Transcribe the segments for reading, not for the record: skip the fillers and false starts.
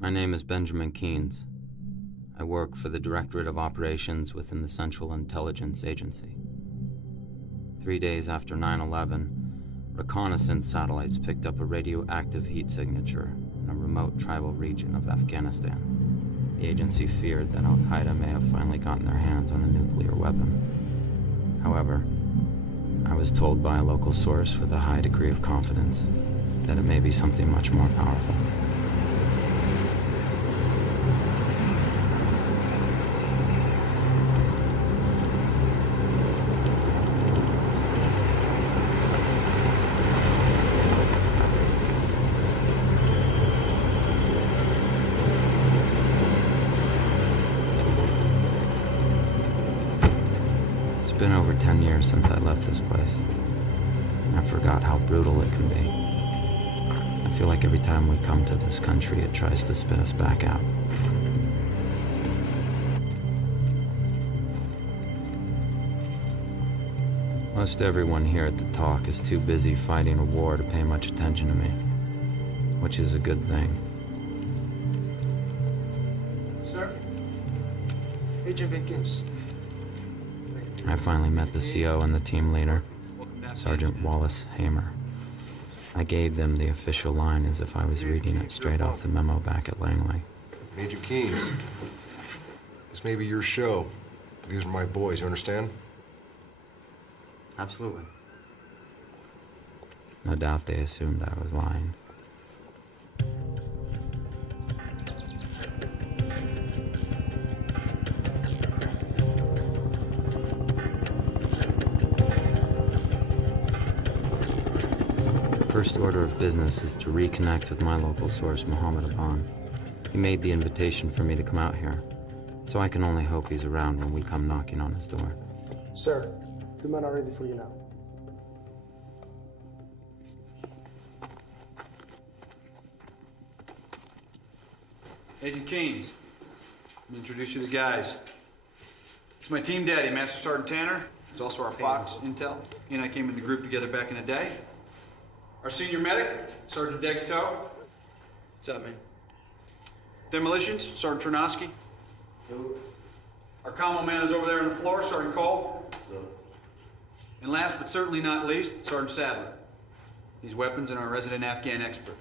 My name is Benjamin Keynes. I work for the Directorate of Operations within the Central Intelligence Agency. 3 days after 9/11, reconnaissance satellites picked up a radioactive heat signature in a remote tribal region of Afghanistan. The agency feared that Al-Qaeda may have finally gotten their hands on a nuclear weapon. However, I was told by a local source with a high degree of confidence that it may be something much more powerful. It's been over 10 years since I left this place. I forgot how brutal it can be. I feel like every time we come to this country, it tries to spit us back out. Most everyone here at the talk is too busy fighting a war to pay much attention to me, which is a good thing. Sir? Agent Vickens. I finally met the CO and the team leader, Sergeant Wallace Hamer. I gave them the official line as if I was reading it straight off the memo back at Langley. Major Keynes, this may be your show, but these are my boys, you understand? Absolutely. No doubt they assumed I was lying. First order of business is to reconnect with my local source, Mohammed Aban. He made the invitation for me to come out here, so I can only hope he's around when we come knocking on his door. Sir, the men are ready for you now. Agent Keynes, let me introduce you to the guys. It's my team daddy, Master Sergeant Tanner. He's also our Fox Intel. He and I came in the group together back in the day. Our senior medic, Sergeant Degto. What's up, man? Demolitions, Sergeant Ternosky. Our commo man is over there on the floor, Sergeant Cole. What's up? And last but certainly not least, Sergeant Sadler. These weapons and our resident Afghan expert.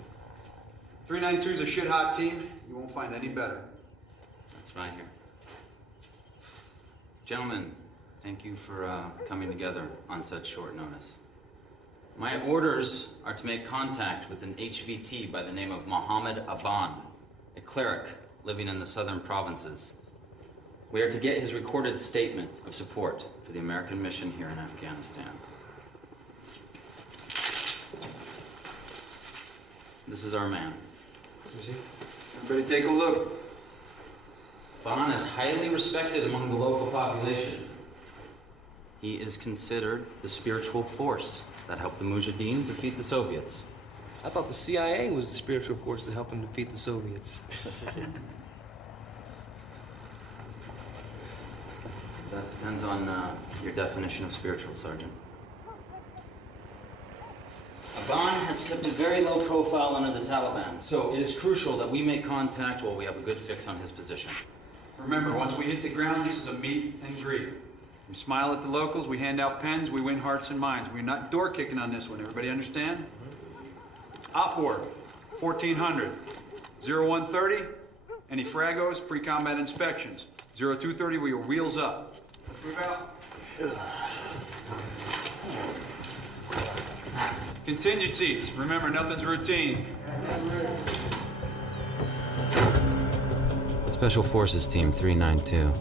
392 is a shit-hot team. You won't find any better. That's right here. Gentlemen, thank you for coming together on such short notice. My orders are to make contact with an HVT by the name of Mohammed Aban, a cleric living in the southern provinces. We are to get his recorded statement of support for the American mission here in Afghanistan. This is our man. Everybody take a look. Aban is highly respected among the local population. He is considered the spiritual force that helped the Mujahideen defeat the Soviets. I thought the CIA was the spiritual force that helped them defeat the Soviets. That depends on your definition of spiritual, Sergeant. Aban has kept a very low profile under the Taliban, so it is crucial that we make contact while we have a good fix on his position. Remember, once we hit the ground, this is a meet and greet. We smile at the locals, we hand out pens, we win hearts and minds. We're not door kicking on this one, everybody understand? Opward, 1400. 0130, any fragos, pre-combat inspections. 0230, we are wheels up. Let's move out. Contingencies, remember, nothing's routine. Special Forces Team 392.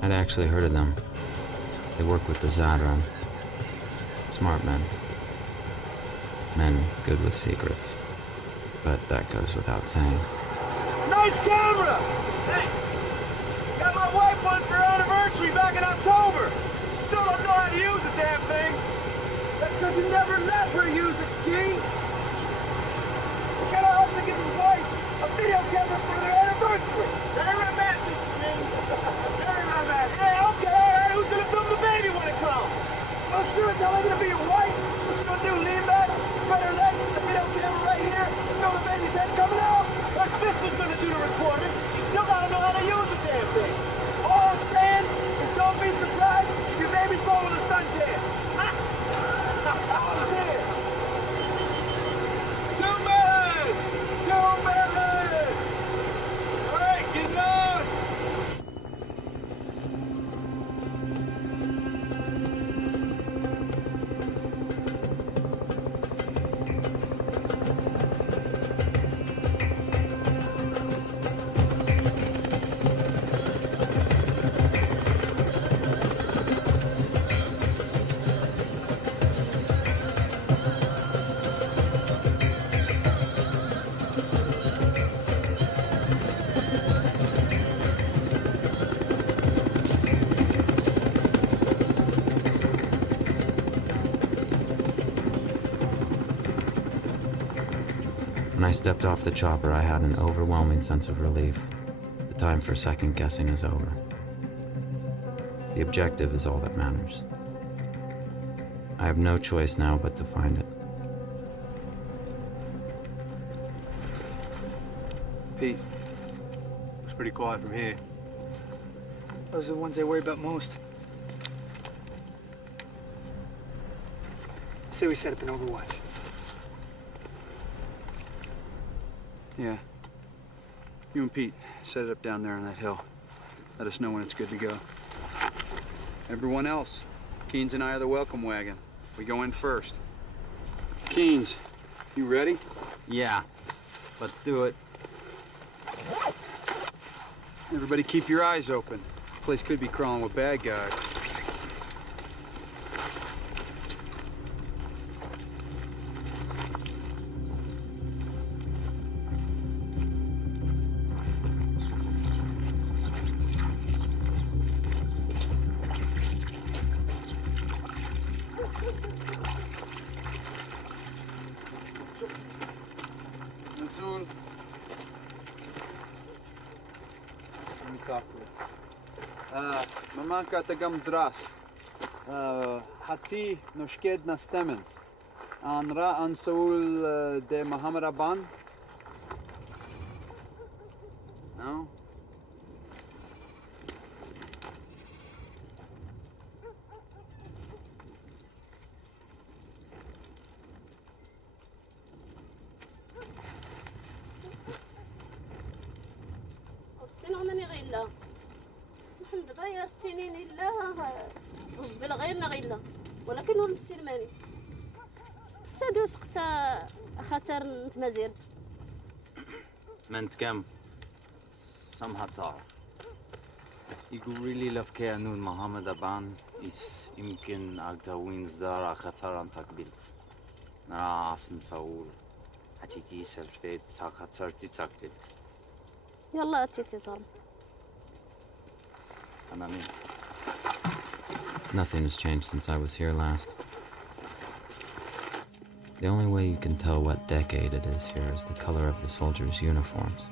I'd actually heard of them. They work with the Zadran. Smart men. Men good with secrets. But that goes without saying. Nice camera! Hey! Got my wife one for her anniversary back in October! Still don't know how to use the damn thing! That's because you never let her use it, Ski! You gotta help me get his wife a video camera for their anniversary! Very romantic, Ski! Very romantic! Hey, okay, alright, who's gonna film the baby when it comes? Well, sure, it's only gonna be your wife! What you gonna do, lean back, spread her legs, the video camera right here, film the baby's head coming out? Her sister's gonna do When I stepped off the chopper, I had an overwhelming sense of relief. The time for second guessing is over. The objective is all that matters. I have no choice now but to find it. Pete, it's pretty quiet from here. Those are the ones I worry about most. Say we set up an overwatch. Yeah. You and Pete set it up down there on that hill. Let us know when it's good to go. Everyone else, Keynes and I are the welcome wagon. We go in first. Keynes, you ready? Yeah, let's do it. Everybody keep your eyes open. This place could be crawling with bad guys. Nuzul. Mamanka tagam dras. Hati noshked nastemen. Anra an Saul de Muhammad Aban. No? سنغنني غيلا محمد بايا تينين إلا بلا غيرنا غيلا ولكن هو السلماني السادوس قسا خاطر نتمازيرت منت كم سمحة يقول really love كيانون محمد أبان إس يمكن أقدر وينزدار خطر عن تقبلت نرى عصن ساول حتى كيس الفيت خطر تتقبلت يلا تتصل Nothing has changed since I was here last. The only way you can tell what decade it is here is the color of the soldiers' uniforms.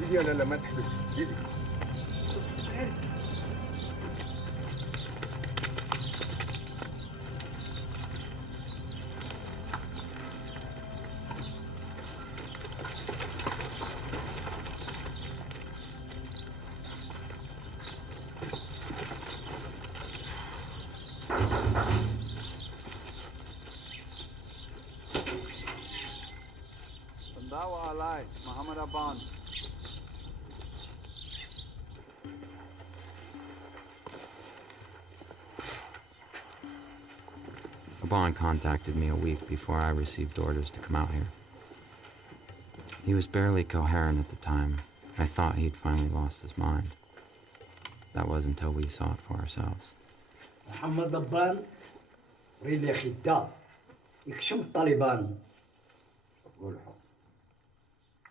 زيدي ولا لا ما تحبش زيدي. Bandawa alai, Muhammad Aban. Aban contacted me a week before I received orders to come out here. He was barely coherent at the time. I thought he'd finally lost his mind. That was until we saw it for ourselves. محمد ضبان ريلي خدام يكشم الطالبان.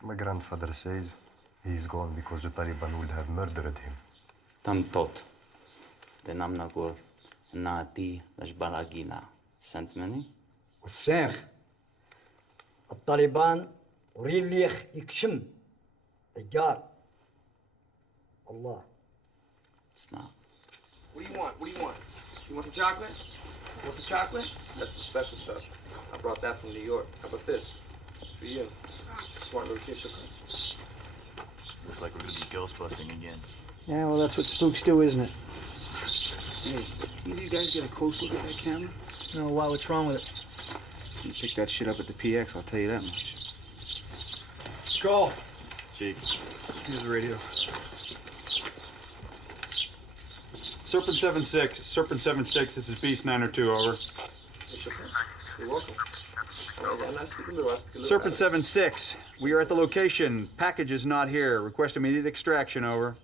My grandfather says he's gone because the Taliban would have murdered him. Tamtot. The Namnagur Nati Najbalagina sent many? والسيخ الطالبان ريلي يكشم الجار الله. Snap. What do you want? What do you want? You want some chocolate? Want some chocolate? That's some special stuff. I brought that from New York. How about this? It's for you. Smart little kid. Looks like we're gonna be ghost busting again. Yeah, well, that's what spooks do, isn't it? Hey, any of you guys get a close look at that camera? No, why? What's wrong with it? You pick that shit up at the PX, I'll tell you that much. Go. Chief. Here's the radio. Serpent 7-6. Serpent 7-6, this is Beast 902, over. You're welcome. I'm not speaking to us. Serpent 7-6, we are at the location. Package is not here. Request immediate extraction, over.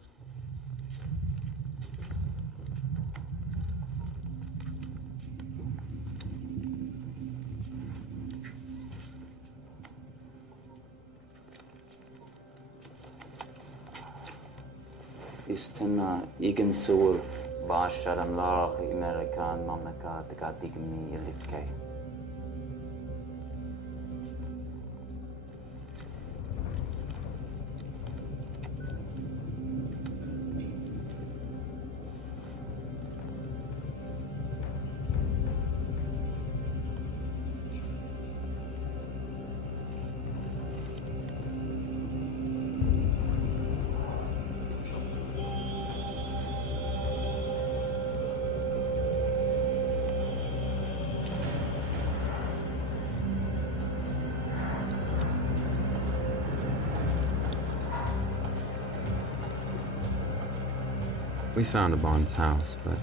استنى يمكن صور بعشر أملاق أمريكان مملكات تقعديك مني اللي بكي. We found a Bond's house, but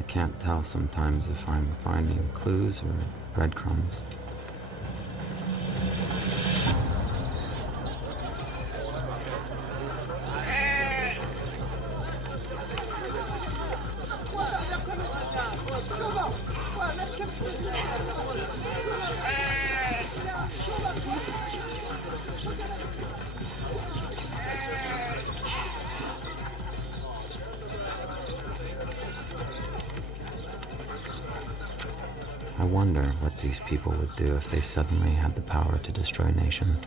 I can't tell sometimes if I'm finding clues or breadcrumbs. I wonder what these people would do if they suddenly had the power to destroy nations.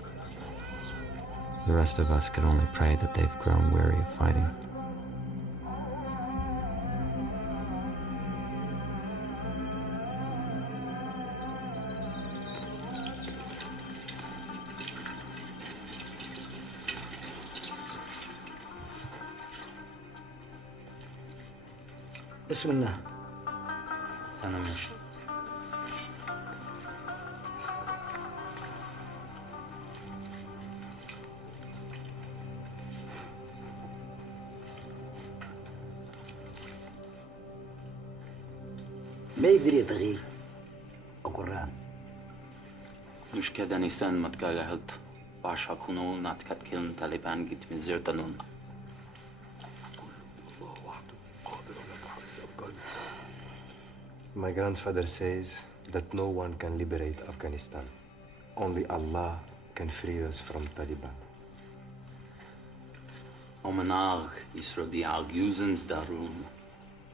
The rest of us could only pray that they've grown weary of fighting. بسم الله. أنا ما يقدر يتغي أقران. مش كده نيسان ما تكاهلت بعشا كونو ناتكت كيلن طالبان جيت من زيرتنون. My grandfather says that no one can liberate Afghanistan. Only Allah can free us from Taliban. Omenag Israeli Alguzens Darum.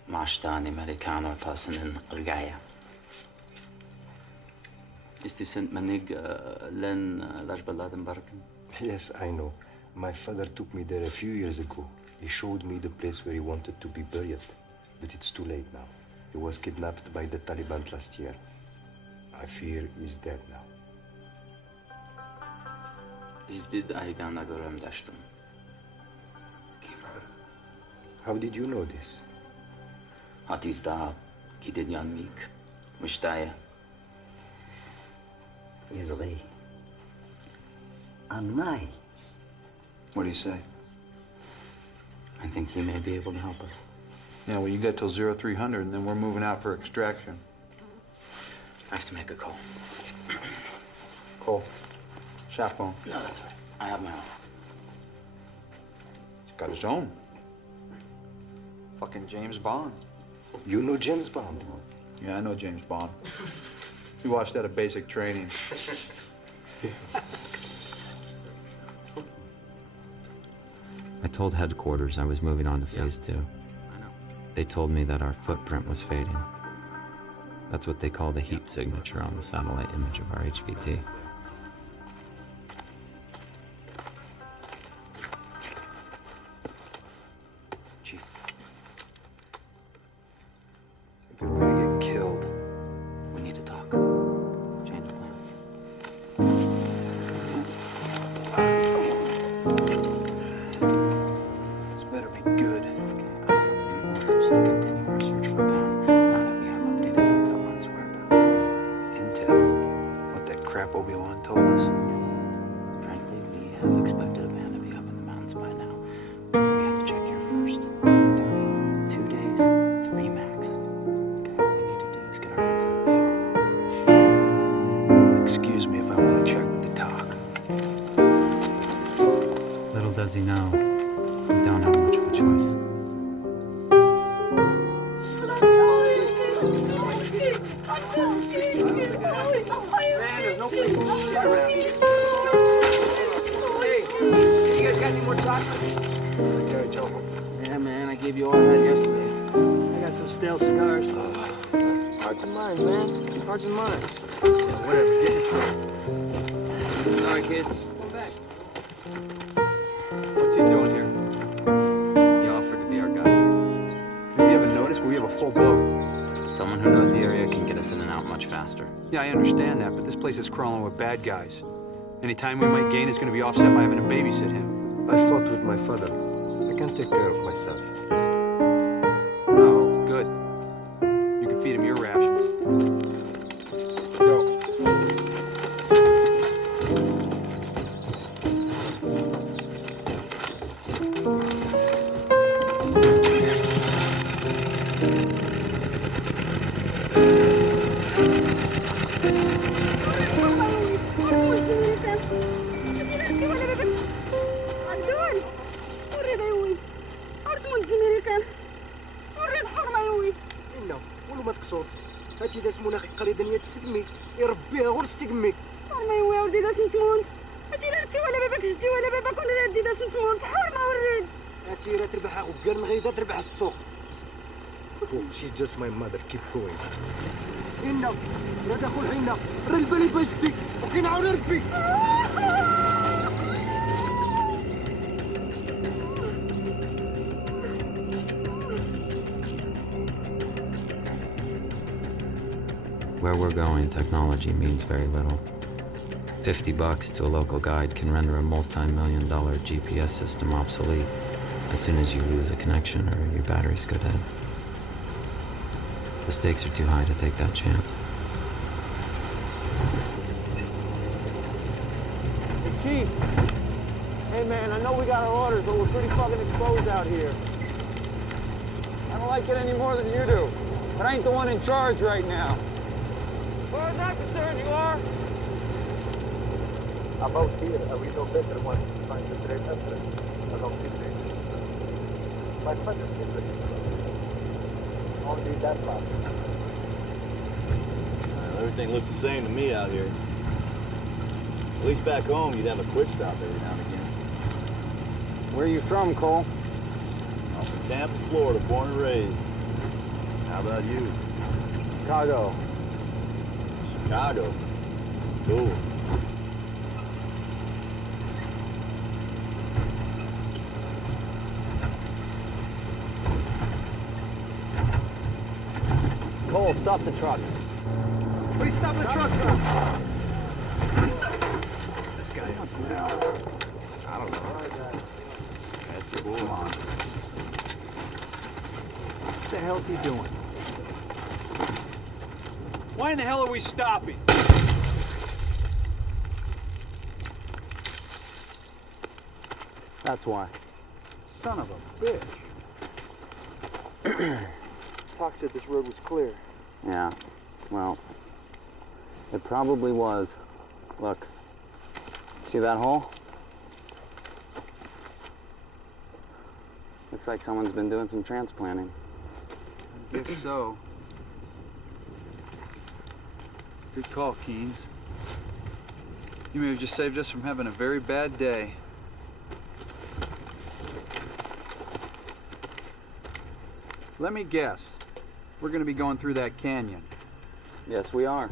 Mashtan Americano Tassenin Argaya. Is this Saint Manig Len Lajbaladen Barkin? Yes, I know. My father took me there a few years ago. He showed me the place where he wanted to be buried. But it's too late now. He was kidnapped by the Taliban last year. I fear he's dead now. Is did Aigan Agorem Dashton? How did you know this? Hatista Kidid Yan Meek. Mushtaya. يزغي. أناي. What do you say? I think he may be able to help us. Yeah, well, you get till 0300, and then we're moving out for extraction. I have to make a call. Cole. Shop phone. No, that's all right. I have my own. He's got his own. Fucking James Bond. You know James Bond? Yeah, I know James Bond. We watched that at basic training. I told headquarters I was moving on to phase 2. I know. They told me that our footprint was fading. That's what they call the heat signature on the satellite image of our HVT. Chief. It's a good way to get killed. We need to talk. Change of plan. This better be good. Orders to continue our search for Pan, now that we have updated intel on his whereabouts. Intel. What that crap Obi-Wan told us. Frankly, we have expected a Pan to be up in the mountains by now. We had to check here first. It took me 2 days. twice. Man, there's no place to shit around here. Hey, you guys got any more chocolate? Okay, Joe. Yeah, man, I gave you all I had yesterday. I got some stale cigars. Hearts and minds, man. Hearts and minds. Yeah, whatever. Get in the truck. Sorry, kids. Come back. What's he doing here? He offered to be our guide. Have you ever noticed we have a full boat? Someone who knows the area can get us in and out much faster. Yeah, I understand that, but this place is crawling with bad guys. Any time we might gain is going to be offset by having to babysit him. I fought with my father. I can take care of myself. Oh, good. You can feed him your rations. Go. هاتي داس مناخي قريدا نيا تستقمي يربيها غور تستقمي حرمة يا ولدي داس نتموت هاتي لا ركي ولا باباك جدي ولا باباك ولا ردي داس نتموت حرمة وريد هاتي راه تربح غير من غيدا تربح السوق. Go, she's just my mother, keep going. إنا راه داخل حينا راه البالي باجدي وكينعاود ربي. Where we're going, technology means very little. $50 to a local guide can render a multi-million-dollar GPS system obsolete as soon as you lose a connection or your batteries go dead. The stakes are too high to take that chance. Hey, Chief. Hey, man, I know we got our orders, but we're pretty fucking exposed out here. I don't like it any more than you do. But I ain't the one in charge right now. As far as I'm concerned, you are. About here, we know better when to find the great address along this way. My father's address. Only that part. Everything looks the same to me out here. At least back home, you'd have a quick stop every now and again. Where are you from, Cole? I'm from Tampa, Florida, born and raised. How about you? Chicago. Chicago. Cool. Cole, stop the truck. What are you stopping the truck for? What's this guy up to now? I don't know. That's the bull on. What the hell's he doing? Why in the hell are we stopping? That's why. Son of a bitch. Talk said this road was clear. Yeah, well, it probably was. Look, see that hole? Looks like someone's been doing some transplanting. I guess so. Good call, Keynes. You may have just saved us from having a very bad day. Let me guess. We're going to be going through that canyon. Yes, we are.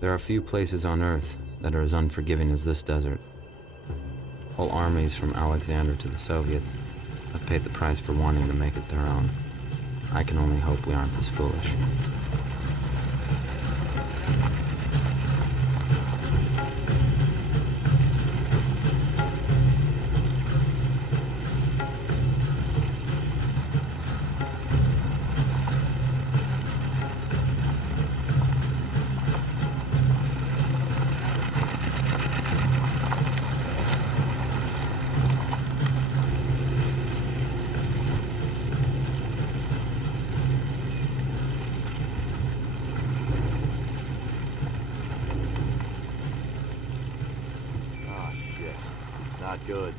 There are few places on Earth that are as unforgiving as this desert. Whole armies from Alexander to the Soviets have paid the price for wanting to make it their own. I can only hope we aren't as foolish. Not good.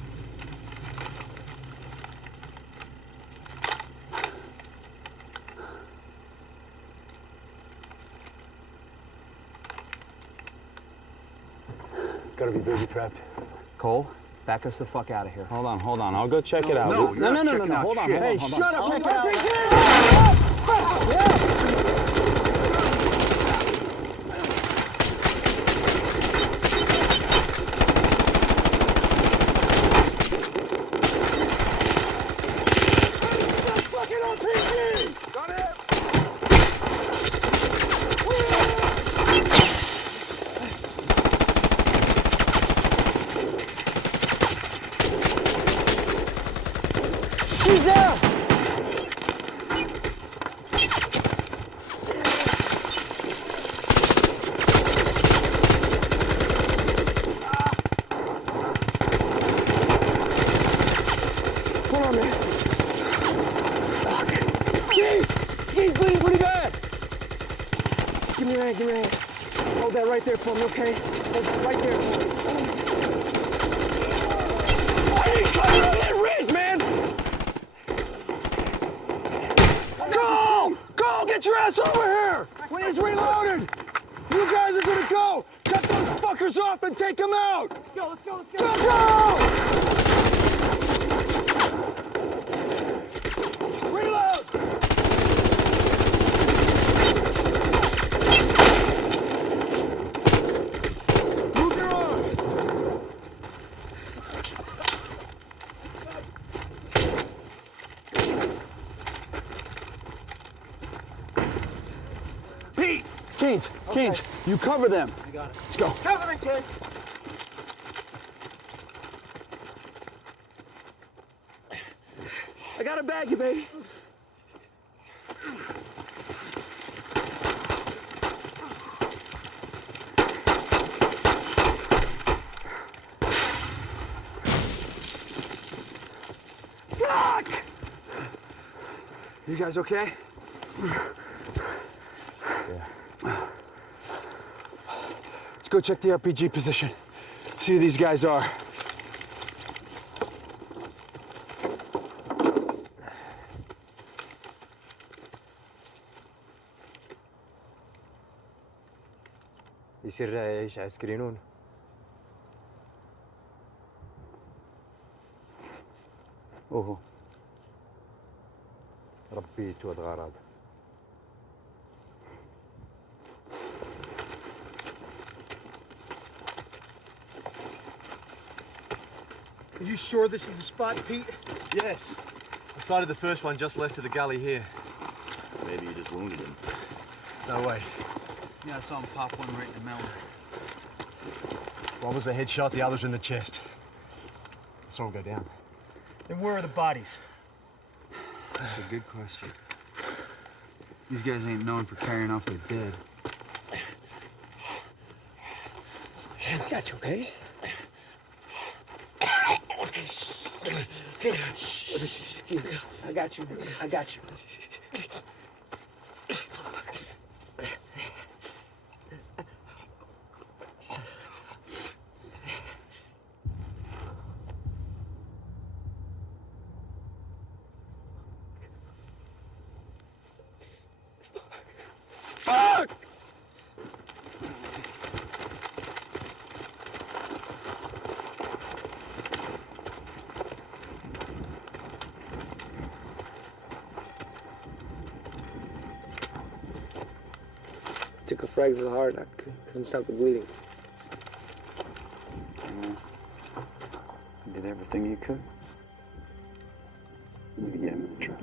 Gotta be booby trapped. Cole, back us the fuck out of here. Hold on. I'll go check it out. No, no. Hold on. Hey, Hold on. shut up! Check it out. He's there! Hold on, man. Fuck. He's bleeding pretty bad. Give me your hand. Hold that right there for me, okay? Hold that right there for me. I ain't coming on that ridge, man! Go! Get your ass over here! When he's reloaded! You guys are gonna go! Cut those fuckers off and take them out! Let's go! Go! Reload! Move your arms! Pete! Keynes, you cover them. I got it. Let's go. Cover me, kid. I got a bag, you baby. Fuck! You guys okay? Let's go check the RPG position. See who these guys are. يصير ايش عسكريون اوه ربيت والغرض Are you sure this is the spot, Pete? Yes. I sighted the first one just left of the gully here. Maybe you just wounded him. No way. Yeah, I saw him pop one right in the melon. One was a headshot, the other's in the chest. I saw him go down. And where are the bodies? That's a good question. These guys ain't known for carrying off their dead. I got you, okay? I got you. Fuck! Took a frag to the heart and I couldn't stop the bleeding. You did everything you could. Yeah, try.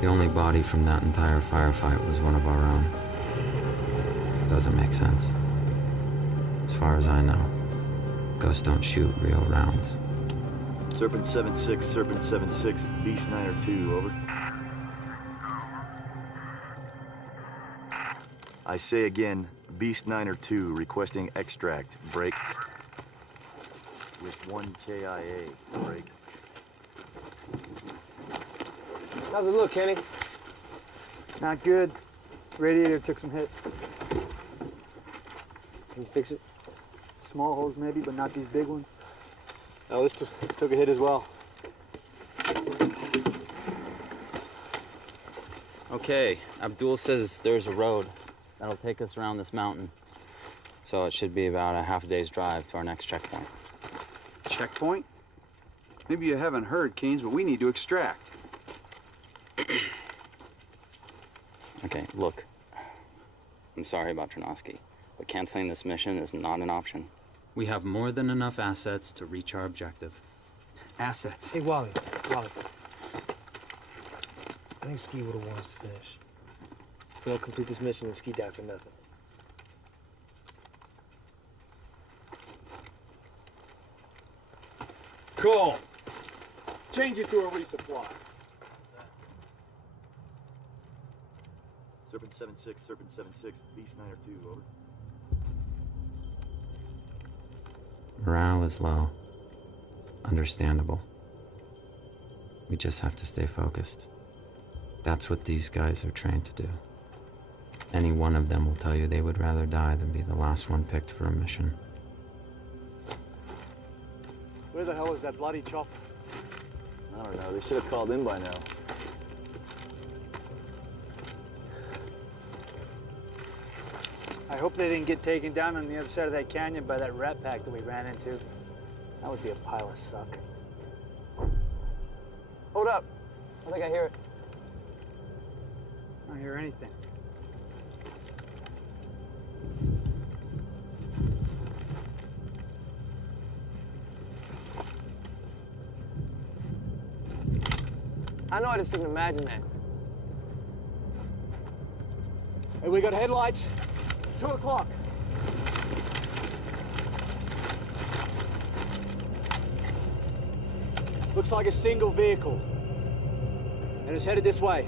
The only body from that entire firefight was one of our own. Doesn't make sense. As far as I know, ghosts don't shoot real rounds. Serpent 7-6, Serpent 7-6, V Snyder 2, over. I say again, Beast 9 or 2 requesting extract. Break. With 1 KIA. Break. How's it look, Kenny? Not good. Radiator took some hit. Can you fix it? Small holes maybe, but not these big ones. Oh, this took a hit as well. Okay, Abdul says there's a road that'll take us around this mountain. So it should be about a half a day's drive to our next checkpoint. Checkpoint? Maybe you haven't heard, Keynes, but we need to extract. Okay, look. I'm sorry about Trotsky, but canceling this mission is not an option. We have more than enough assets to reach our objective. Assets? Hey, Wally. I think Ski would have won us to finish. We don't complete this mission and Ski die for nothing. Cool. Change it to a resupply. Serpent 7-6, Serpent 7-6, Beast 9 or 2, over. Morale is low. Understandable. We just have to stay focused. That's what these guys are trained to do. Any one of them will tell you they would rather die than be the last one picked for a mission. Where the hell is that bloody chopper? I don't know, they should have called in by now. I hope they didn't get taken down on the other side of that canyon by that rat pack that we ran into. That would be a pile of suck. Hold up. I think I hear it. I don't hear anything. I know I just didn't imagine that. Hey, we got headlights. 2 o'clock. Looks like a single vehicle. And it's headed this way.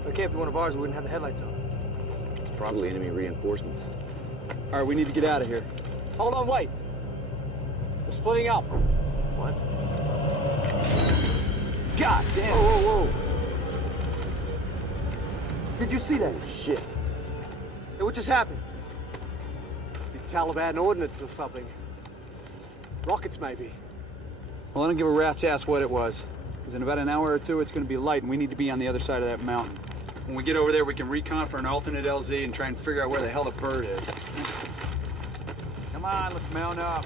If it can't be one of ours, we wouldn't have the headlights on. It's probably enemy reinforcements. All right, we need to get out of here. Hold on, wait. We're splitting up. What? God damn. Whoa. Did you see that? Shit. Hey, what just happened? Must be Taliban ordnance or something. Rockets, maybe. Well, I don't give a rat's ass what it was. Because in about an hour or two, it's going to be light, and we need to be on the other side of that mountain. When we get over there, we can recon for an alternate LZ and try and figure out where the hell the bird is. Come on, let's mount up.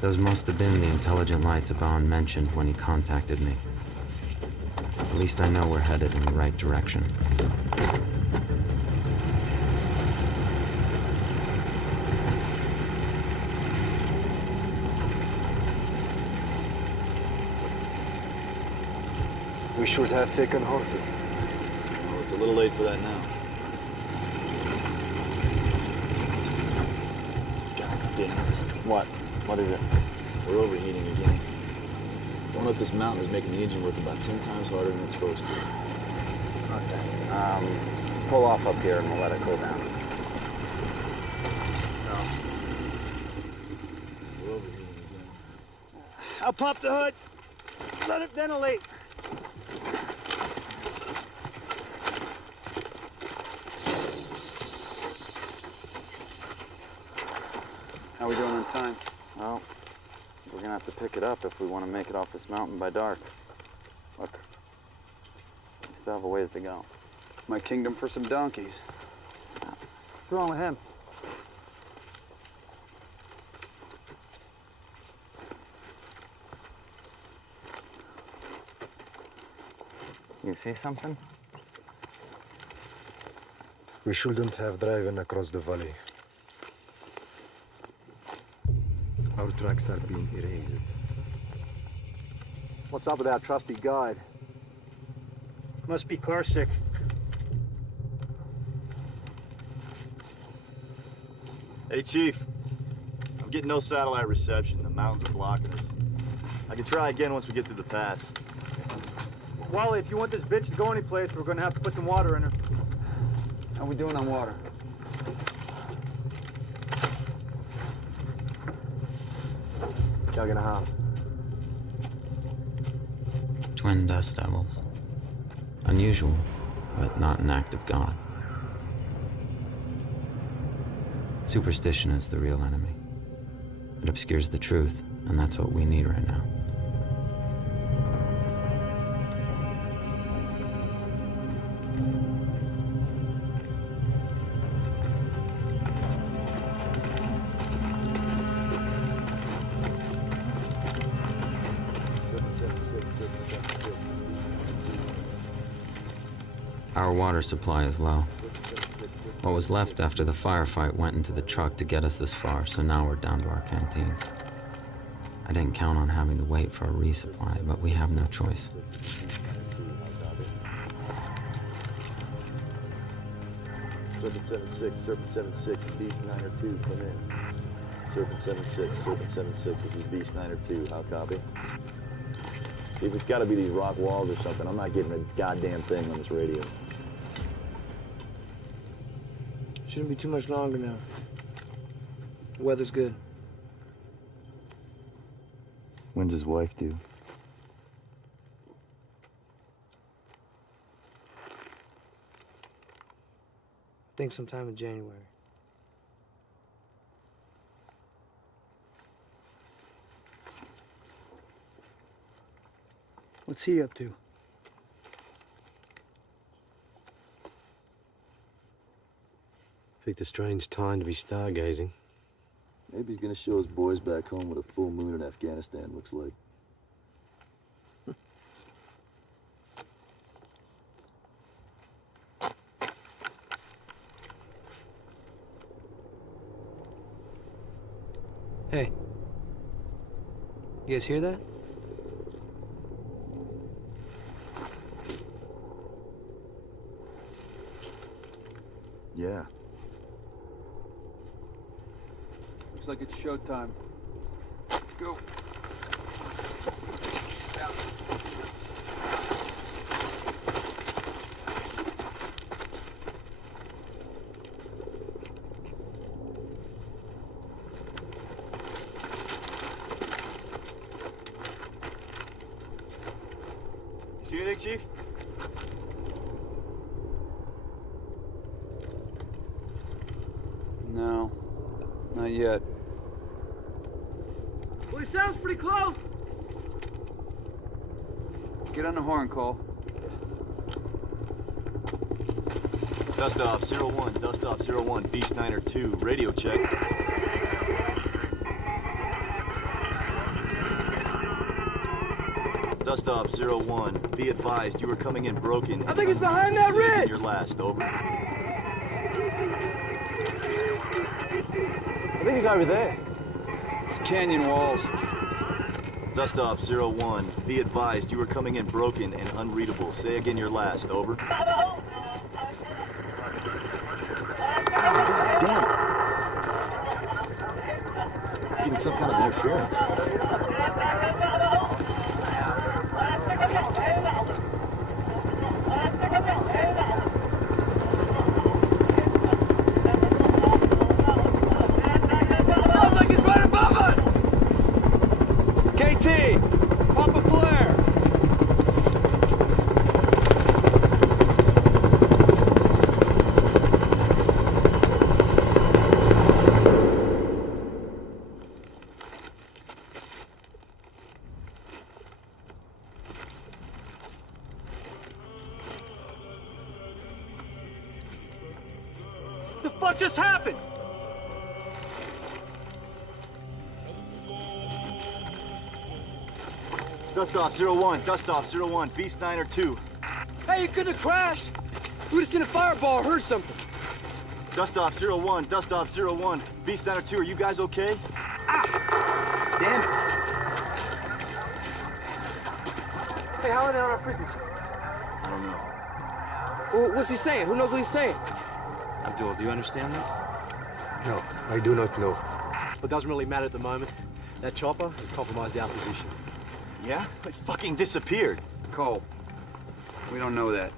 Those must have been the intelligent lights Aban mentioned when he contacted me. At least I know we're headed in the right direction. We should have taken horses. Well, it's a little late for that now. God damn it. What? What is it? We're overheating again. Going up this mountain is making the engine work about 10 times harder than it's supposed to. Okay. Pull off up here and we'll let it cool down. We're overheating again. I'll pop the hood. Let it ventilate. How are we doing on time? Well, we're gonna have to pick it up if we want to make it off this mountain by dark. Look, we still have a ways to go. My kingdom for some donkeys. What's wrong with him? You see something? We shouldn't have driven across the valley. Our tracks are being erased. What's up with our trusty guide? Must be car sick. Hey, Chief. I'm getting no satellite reception. The mountains are blocking us. I can try again once we get through the pass. Wally, if you want this bitch to go anyplace, we're gonna have to put some water in her. How we doing on water? Jug and a half. Twin dust devils. Unusual, but not an act of God. Superstition is the real enemy. It obscures the truth, and that's what we need right now. Our water supply is low. What was left after the firefight went into the truck to get us this far, so now we're down to our canteens. I didn't count on having to wait for a resupply, but we have no choice. Serpent 76, Serpent 76, Beast 902, come in. Serpent 76, Serpent 76, this is Beast 902, how copy? See, if it's gotta be these rock walls or something, I'm not getting a goddamn thing on this radio. Shouldn't be too much longer now. The weather's good. When's his wife due? I think sometime in January. What's he up to? Picked a strange time to be stargazing. Maybe he's gonna show his boys back home what a full moon in Afghanistan looks like. Hey. You guys hear that? Yeah. Looks like it's showtime. Let's go. You see anything, Chief? No, not yet. Well, he sounds pretty close. Get on the horn, Cole. Dust off 01, dust off 01, Beast 902, radio check. Dust off 01, be advised you are coming in broken. I think it's behind that ridge. Your last, over. I think he's over there. It's canyon walls. Dust off 01, be advised you are coming in broken and unreadable. Say again your last, over. God damn it. Getting some kind of interference. Sounds like he's right above us! KT! Pop a flare! The fuck just happened? Dust off 01, dust off 01, Beast 902. Hey, you couldn't have crashed. We would have seen a fireball or heard something. Dust off 01, dust off 01, Beast 902, are you guys okay? Ah! Damn it! Hey, how are they on our frequency? I don't know. Well, what's he saying? Who knows what he's saying? Abdul, do you understand this? No, I do not know. It doesn't really matter at the moment. That chopper has compromised our position. Yeah? It fucking disappeared. Cole, we don't know that.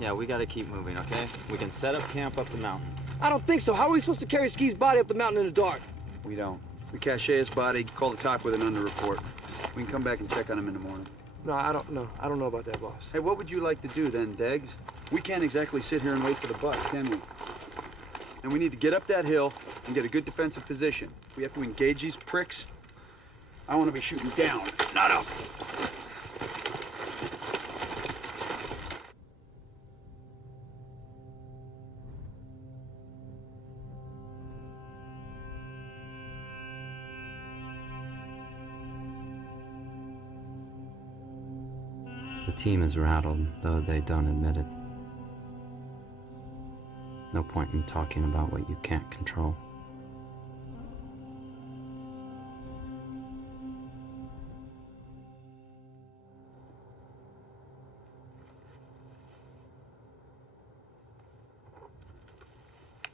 Yeah, we gotta keep moving, okay? We can set up camp up the mountain. I don't think so. How are we supposed to carry Ski's body up the mountain in the dark? We don't. We cache his body, call the top with an under report. We can come back and check on him in the morning. No, I don't know about that, boss. Hey, what would you like to do then, Deggs? We can't exactly sit here and wait for the bus, can we? And we need to get up that hill and get a good defensive position. We have to engage these pricks. I want to be shooting down, not up. The team is rattled, though they don't admit it. No point in talking about what you can't control.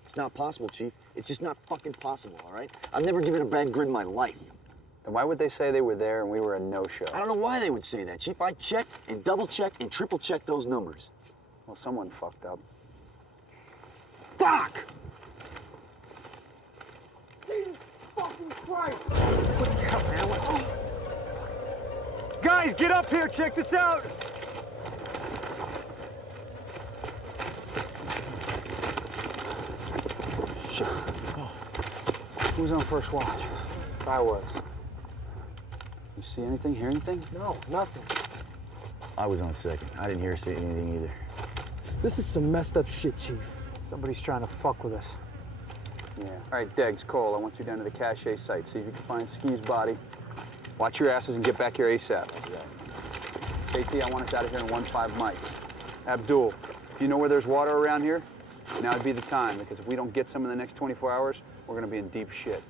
It's not possible, Chief. It's just not fucking possible, all right? I've never given a bad grid in my life. Then why would they say they were there and we were a no-show? I don't know why they would say that, Chief. I checked and double-checked and triple-checked those numbers. Well, someone fucked up. Fuck! Jesus fucking Christ! What the hell, man? What? Guys, get up here. Check this out. Shit. Oh. Who's on first watch? I was. You see anything, hear anything? No, nothing. I was on second. I didn't hear or see anything either. This is some messed up shit, Chief. Somebody's trying to fuck with us. Yeah. All right, Deggs, Cole, I want you down to the cache site. See if you can find Ski's body. Watch your asses and get back here ASAP. KT, I want us out of here in 1-5 mics. Abdul, if you know where there's water around here, now would be the time, because if we don't get some in the next 24 hours, we're gonna be in deep shit.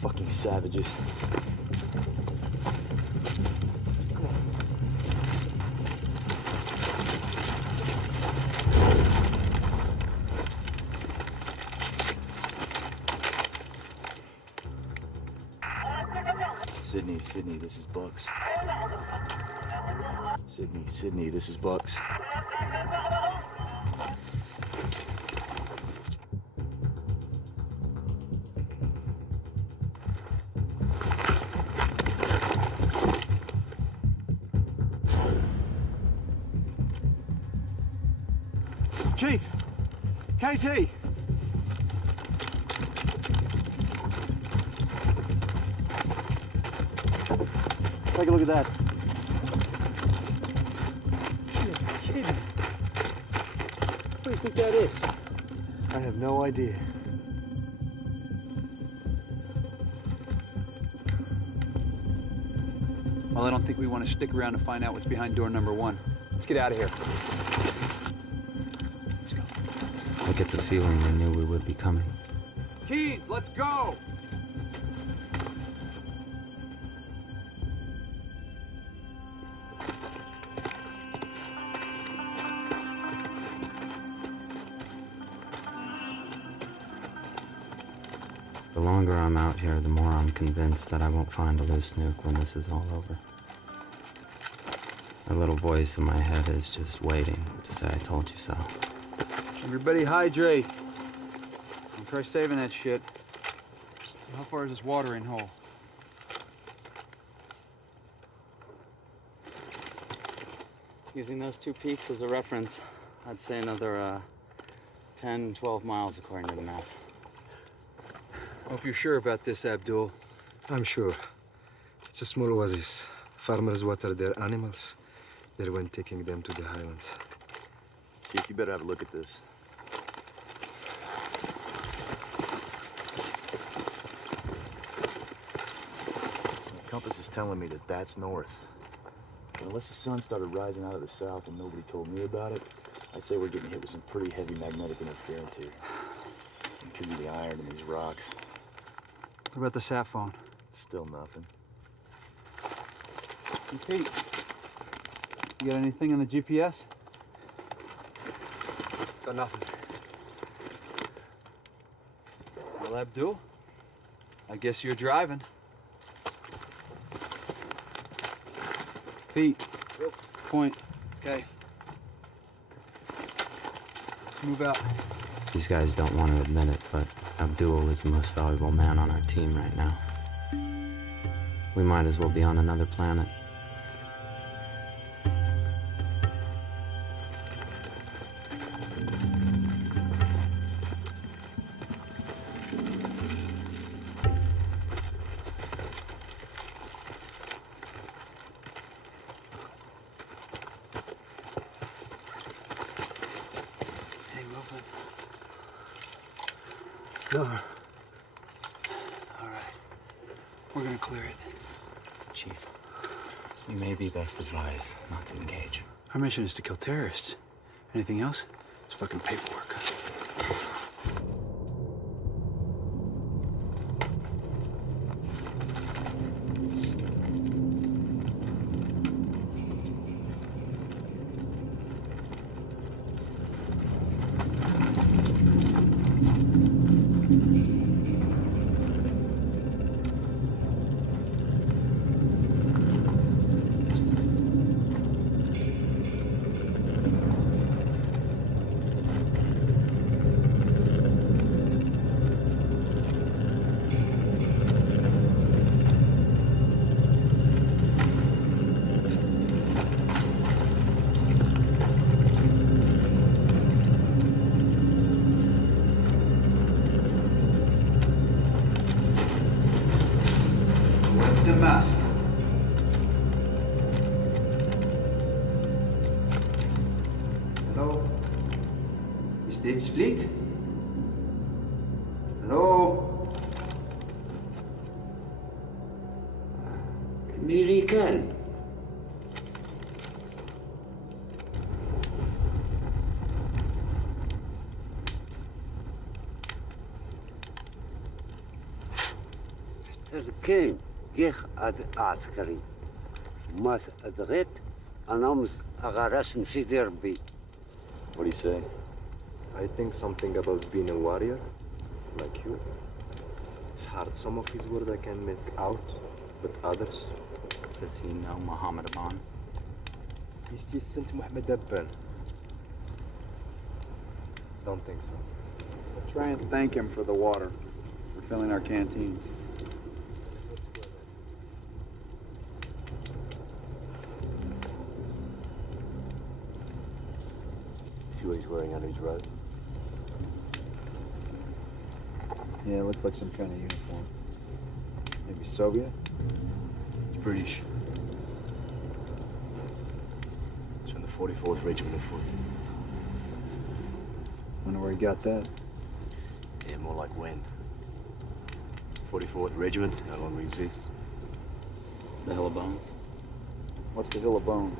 Fucking savages. Sydney, this is Bucks. Sydney, this is Bucks. Chief! KT! Take a look at that. You're kidding. What do you think that is? I have no idea. Well, I don't think we want to stick around to find out what's behind door number 1. Let's get out of here. I get the feeling they knew we would be coming. Keens, let's go! The longer I'm out here, the more I'm convinced that I won't find a loose nuke when this is all over. A little voice in my head is just waiting to say I told you so. Everybody hydrate. Don't try saving that shit. How far is this watering hole? Using those 2 peaks as a reference, I'd say another 10, 12 miles according to the map. Hope you're sure about this, Abdul. I'm sure. It's a small oasis. Farmers water their animals. They're when taking them to the highlands. Chief, you better have a look at this. The compass is telling me that that's north. But unless the sun started rising out of the south and nobody told me about it, I'd say we're getting hit with some pretty heavy magnetic interference here. It could be the iron in these rocks. What about the sat phone? Still nothing. Hey, Pete, you got anything on the GPS? Got nothing. Well, Abdul, I guess you're driving. Pete, point. Okay. Let's move out. These guys don't want to admit it, but Abdul is the most valuable man on our team right now. We might as well be on another planet. No. All right. We're gonna clear it. Chief, you may be best advised not to engage. Our mission is to kill terrorists. Anything else? It's fucking paperwork. Mast. Hello? Is dit Split? Hallo? Amerikaan. تركين جيخ عسكري ماس أدغيت أنامز أغارس نسيدي ربي. What do you say? I think something about being a warrior, like you. It's hard. Some of his words I can make out, but others... Does he know Muhammad Aban? He's just sent Muhammad Aban. Don't think so. We'll try and thank him for the water, for filling our canteens. See what he's wearing under his robe? Yeah, it looks like some kind of uniform. Maybe Soviet? It's British. It's from the 44th Regiment of Foot. Wonder where he got that. Yeah, more like when. 44th Regiment no longer exists. The Hill of Bones? What's the Hill of Bones?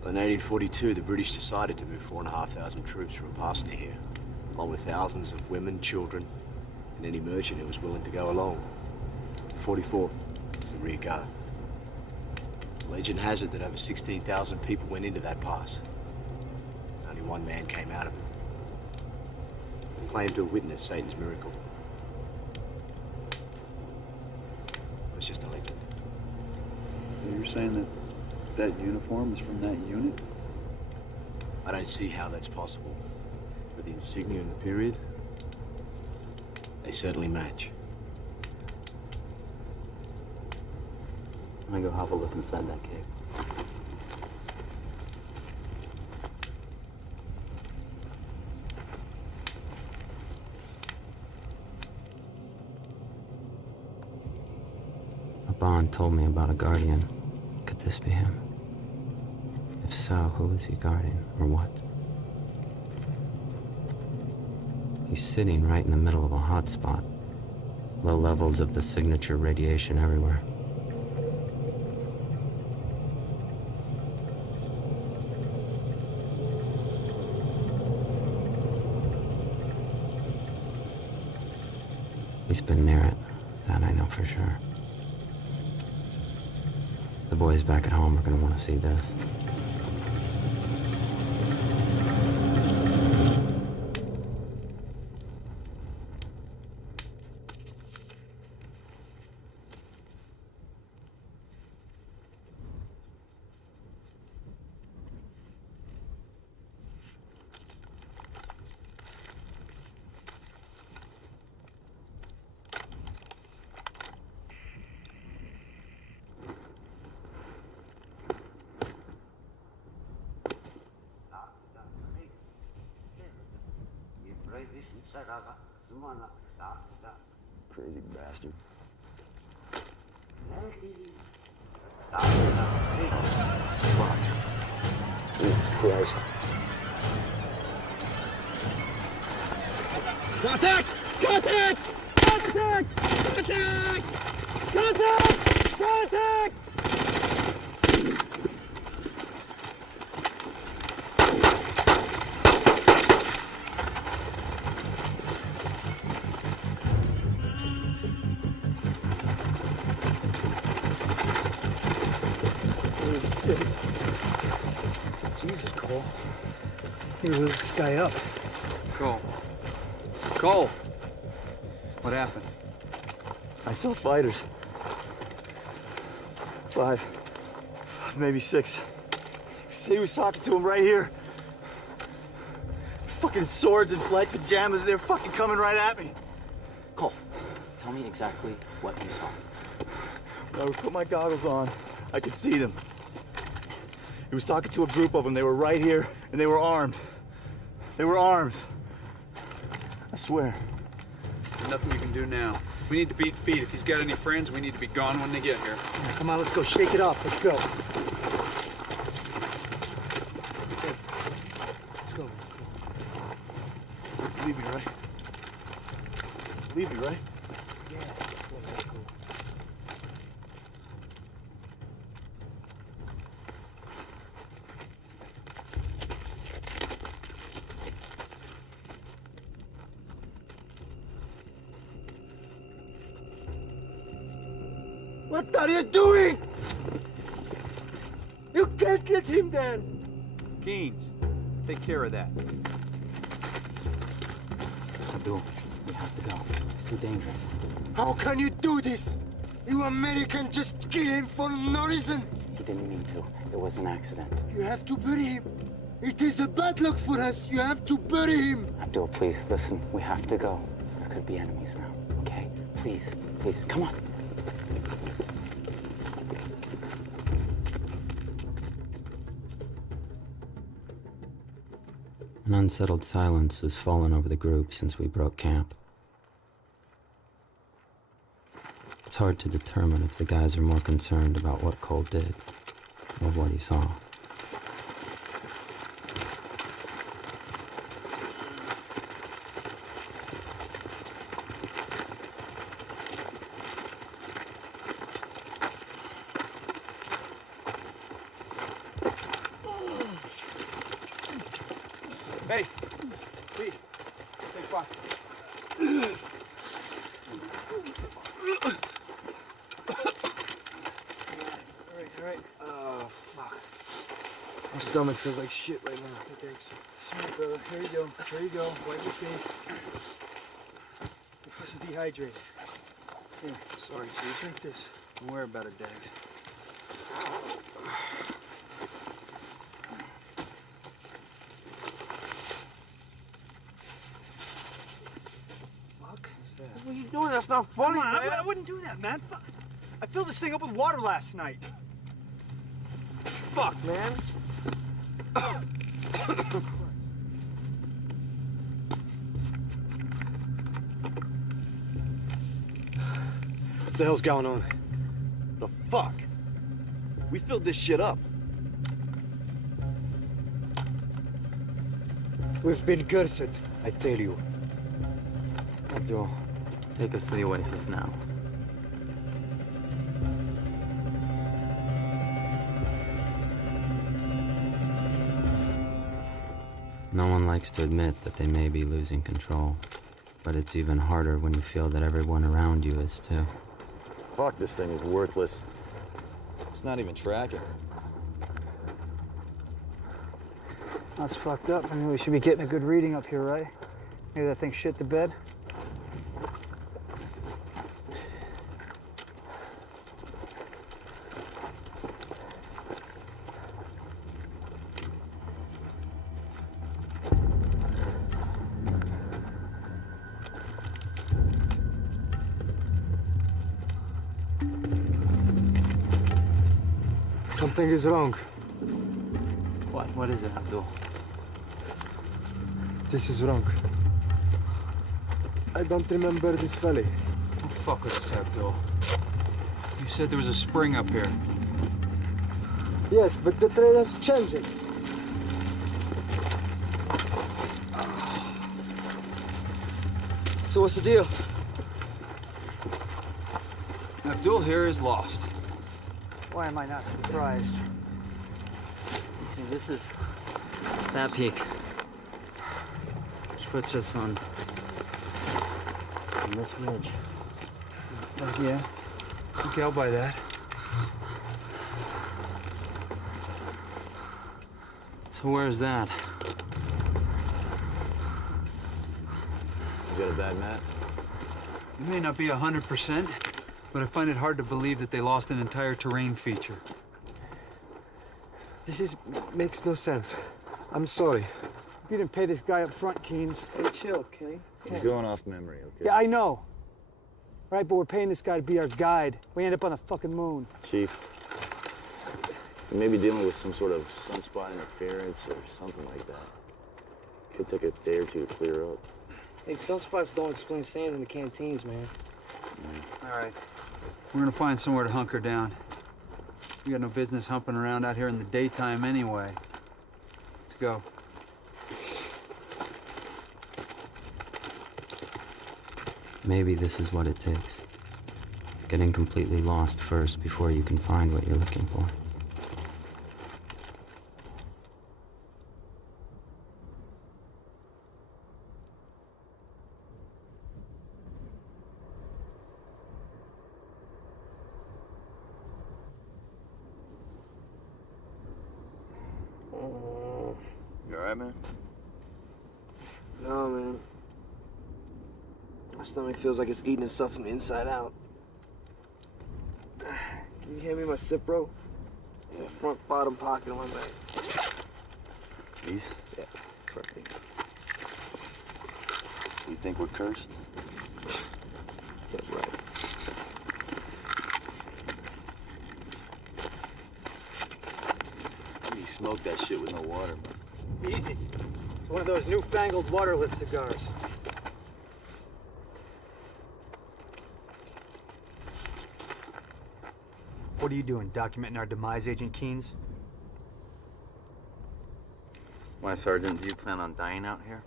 Well, in 1842, the British decided to move 4,500 troops from Parsney here, along with thousands of women, children, and any merchant who was willing to go along. 44th is the rear guard. Legend has it that over 16,000 people went into that pass. Only one man came out of it. He claimed to have witnessed Satan's miracle. It was just a legend. So you're saying that that uniform is from that unit? I don't see how that's possible. But the insignia in the period, they certainly match. I'm gonna go have a look inside that cave. Aban told me about a guardian. Could this be him? If so, who is he guarding, or what? He's sitting right in the middle of a hot spot. Low levels of the signature radiation everywhere. He's been near it. That I know for sure. The boys back at home are gonna want to see this. Crazy bastard. Fuck. Jesus Christ. Contact! Contact! Contact! Contact! Contact! Contact! Holy shit. Jesus, Cole. You lit this guy up. Cole. Cole! What happened? I saw fighters. 5. Maybe 6. He was talking to him right here. Fucking swords and flight pajamas, they're fucking coming right at me. Cole, tell me exactly what you saw. When I put my goggles on, I could see them. He was talking to a group of them. They were right here, and they were armed. They were armed. I swear. There's nothing you can do now. We need to beat feet. If he's got any friends, we need to be gone when they get here. Come on, let's go. Shake it off. Let's go. Let's go. Leave me, right? Leave me, right? Yeah. Let's go. What are you doing? You can't get him there. Keynes, take care of that. Abdul, we have to go. It's too dangerous. How can you do this? You American just kill him for no reason. He didn't mean to. It was an accident. You have to bury him. It is a bad luck for us. You have to bury him. Abdul, please, listen. We have to go. There could be enemies around, okay? Please, please, come on. An unsettled silence has fallen over the group since we broke camp. It's hard to determine if the guys are more concerned about what Cole did or what he saw. Hey, Pete, take 5. All right. Oh, fuck. My stomach feels like shit right now. Hey, thanks. Smart, brother. Here you go. Here you go. Wipe your face. You're pushing dehydrated. Here. Sorry, Chief. Drink this. Don't worry about it, Dags. What are you doing? That's not funny, man. I wouldn't do that, man. I filled this thing up with water last night. Fuck, man. What the hell's going on? The fuck? We filled this shit up. We've been cursed, I tell you. Abdul, take us to the oasis now. No one likes to admit that they may be losing control, but it's even harder when you feel that everyone around you is too. Fuck, this thing is worthless. It's not even tracking. That's fucked up. I mean, we should be getting a good reading up here, right? Maybe that thing shit the bed. Something is wrong. What? What is it, Abdul? This is wrong. I don't remember this valley. Don't fuck with us, Abdul. You said there was a spring up here. Yes, but the trail has changed. So what's the deal? Abdul here is lost. Why am I not surprised? See, this is that peak. Which puts us on this ridge. Yeah. Okay, I'll buy that. So where's that? You got a bad map? It may not be 100%, but I find it hard to believe that they lost an entire terrain feature. Makes no sense. I'm sorry. You didn't pay this guy up front, Keynes. Hey, chill, okay? He's going off memory, okay? Yeah, I know. Right, but we're paying this guy to be our guide. We end up on the fucking moon. Chief, you may be dealing with some sort of sunspot interference or something like that. Could take a day or two to clear up. Hey, sunspots don't explain sand in the canteens, man. All right. We're gonna find somewhere to hunker down. We got no business humping around out here in the daytime anyway. Let's go. Maybe this is what it takes. Getting completely lost first before you can find what you're looking for. You alright, man? No, man. My stomach feels like it's eating itself from the inside out. Can you hand me my Cipro? It's in the front bottom pocket of my bag. These? Yeah, perfect. So you think we're cursed? Yeah, right. You smoke that shit with no water, man. Easy. It's one of those newfangled waterless cigars. What are you doing, documenting our demise, Agent Keynes? Why, Sergeant, do you plan on dying out here?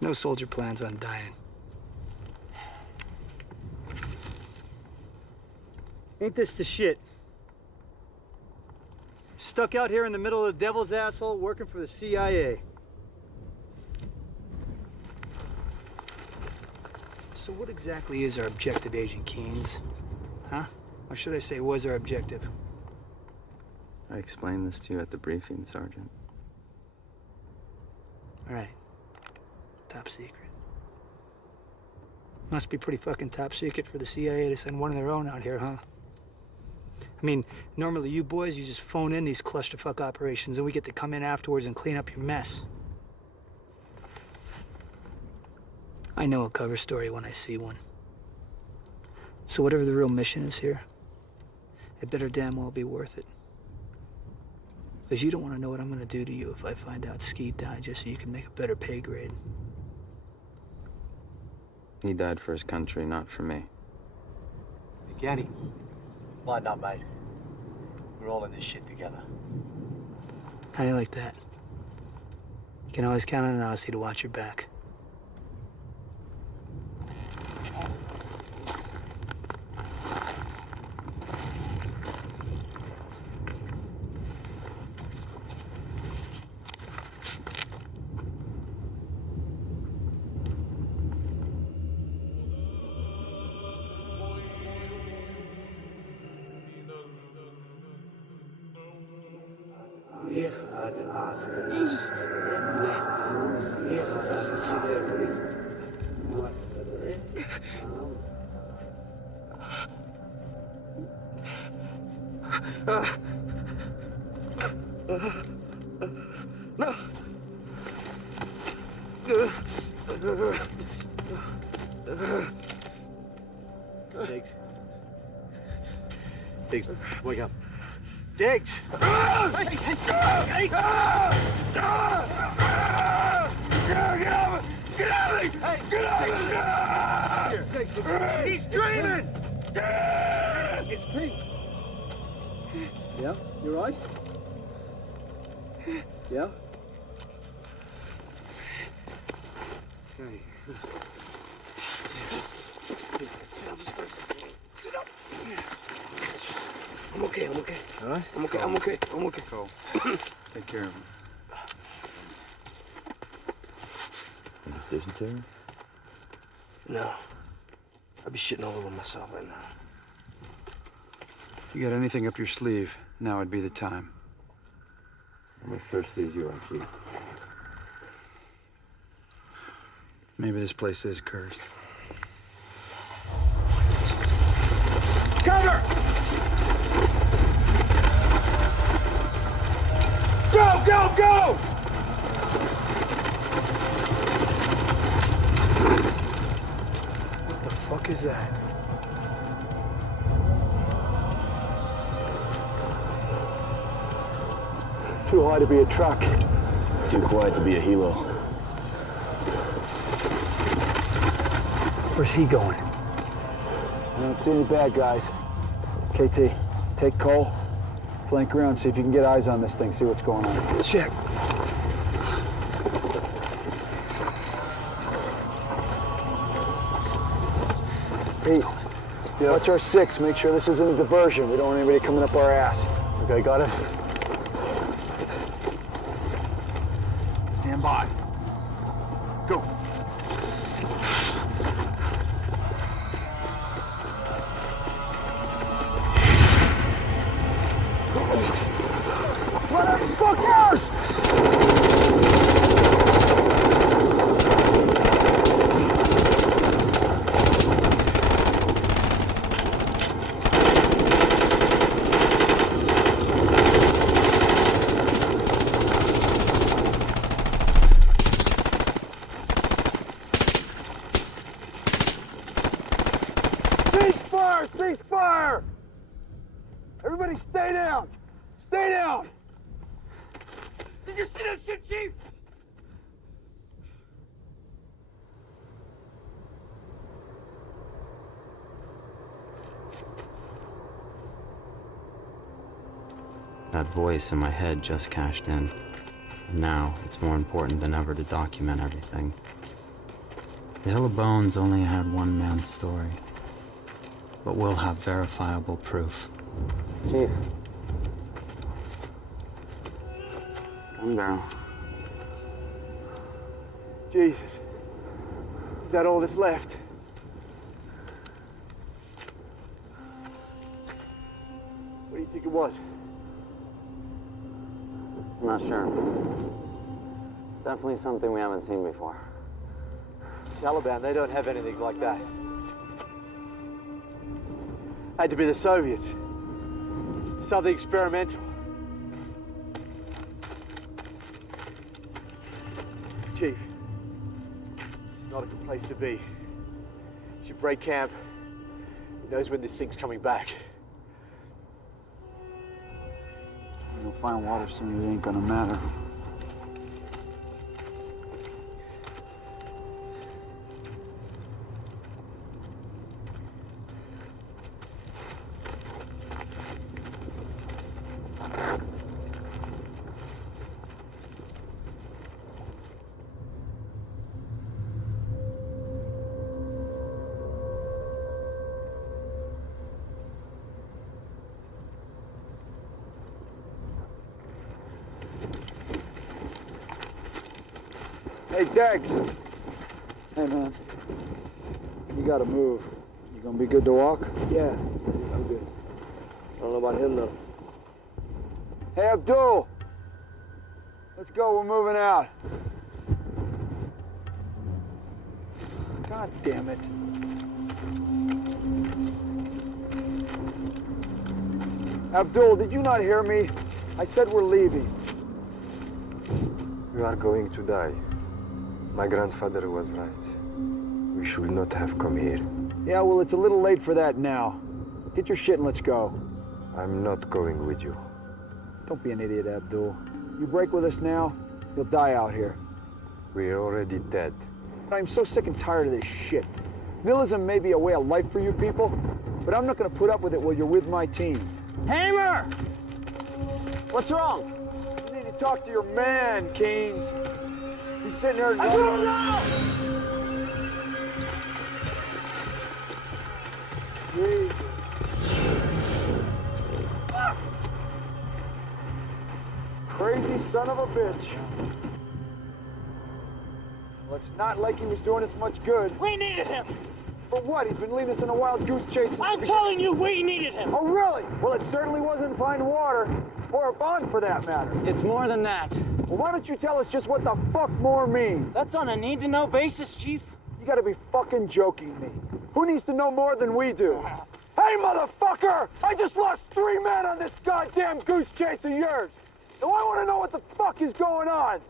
No soldier plans on dying. Ain't this the shit? Stuck out here in the middle of the devil's asshole working for the CIA. So what exactly is our objective, Agent Keynes? Huh? Or should I say, was our objective? I explained this to you at the briefing, Sergeant. All right. Top secret. Must be pretty fucking top secret for the CIA to send one of their own out here, huh? I mean, normally you boys, you just phone in these clusterfuck operations and we get to come in afterwards and clean up your mess. I know a cover story when I see one. So whatever the real mission is here, it better damn well be worth it. Because you don't want to know what I'm going to do to you if I find out Ski died just so you can make a better pay grade. He died for his country, not for me. Kenny. Why not, mate? We're all in this shit together. How do you like that? You can always count on an Aussie to watch your back. Diggs. Diggs, wake up. Diggs! Get off me! He's dreaming! It's Pete. Yeah? You right? Yeah? Okay. Sit up, sit up. I'm okay, I'm okay. All right? I'm okay, I'm okay, I'm okay. Go. Take care of him. This dysentery? No. I'd be shitting all over myself right now. If you got anything up your sleeve, now would be the time. I'm as thirsty as you are, Chief. Maybe this place is cursed. Cover! Go, go, go! What the fuck is that? Too high to be a truck. Too quiet to be a helo. Where's he going? I don't see any bad guys. KT, take Cole, flank around, see if you can get eyes on this thing, see what's going on. Check. Pete, watch our 6. Make sure this isn't a diversion. We don't want anybody coming up our ass. Okay, got it? Stand by. Go. Motherfuckers! Ceasefire! Ceasefire! Everybody stay down! Stay down! Did you see that shit, Chief? That voice in my head just cashed in. And now, it's more important than ever to document everything. The Hill of Bones only had one man's story. But we'll have verifiable proof. Chief. Come down. Jesus. Is that all that's left? What do you think it was? I'm not sure. It's definitely something we haven't seen before. Taliban, they don't have anything like that. Had to be the Soviets. Something experimental. Chief, it's not a good place to be. You should break camp. Who knows when this thing's coming back? You'll find water soon, it ain't gonna matter. Hey, Dex. Hey, man. You gotta move. You gonna be good to walk? Yeah, I'm good. I don't know about him, though. Hey, Abdul. Let's go, we're moving out. God damn it. Abdul, did you not hear me? I said we're leaving. You are going to die. My grandfather was right. We should not have come here. Yeah, well, it's a little late for that now. Get your shit and let's go. I'm not going with you. Don't be an idiot, Abdul. You break with us now, you'll die out here. We're already dead. I'm so sick and tired of this shit. Nihilism may be a way of life for you people, but I'm not gonna put up with it while you're with my team. Hamer! What's wrong? You need to talk to your man, Keynes. He's sitting there... I don't know! Jesus. Crazy son of a bitch. Well, it's not like he was doing us much good. We needed him! For what? He's been leading us in a wild goose chase. I'm telling you, we needed him! Oh, really? Well, it certainly wasn't fine water. Or a bond, for that matter. It's more than that. Well, why don't you tell us just what the fuck more means? That's on a need-to-know basis, Chief. You gotta be fucking joking me. Who needs to know more than we do? Hey, motherfucker! I just lost 3 men on this goddamn goose chase of yours. Now I want to know what the fuck is going on.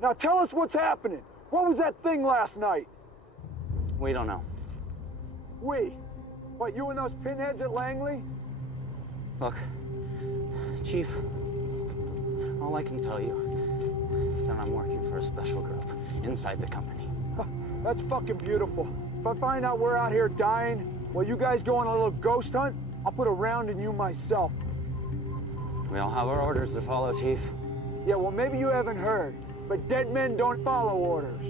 Now tell us what's happening. What was that thing last night? We don't know. We? What, you and those pinheads at Langley? Look, Chief, all I can tell you is that I'm working for a special group inside the company. That's fucking beautiful. If I find out we're out here dying while you guys go on a little ghost hunt, I'll put a round in you myself. We all have our orders to follow, Chief. Yeah, well, maybe you haven't heard, but dead men don't follow orders.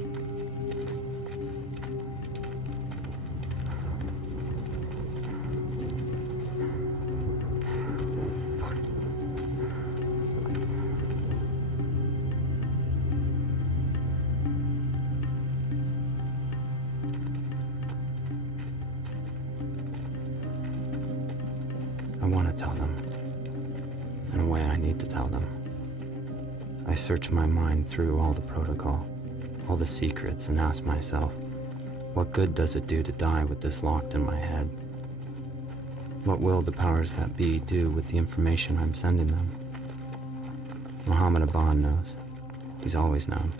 I want to tell them. In a way, I need to tell them. I search my mind through all the protocol, all the secrets, and ask myself, what good does it do to die with this locked in my head? What will the powers that be do with the information I'm sending them? Mohammed Aban knows. He's always known.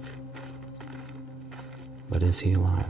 But is he alive?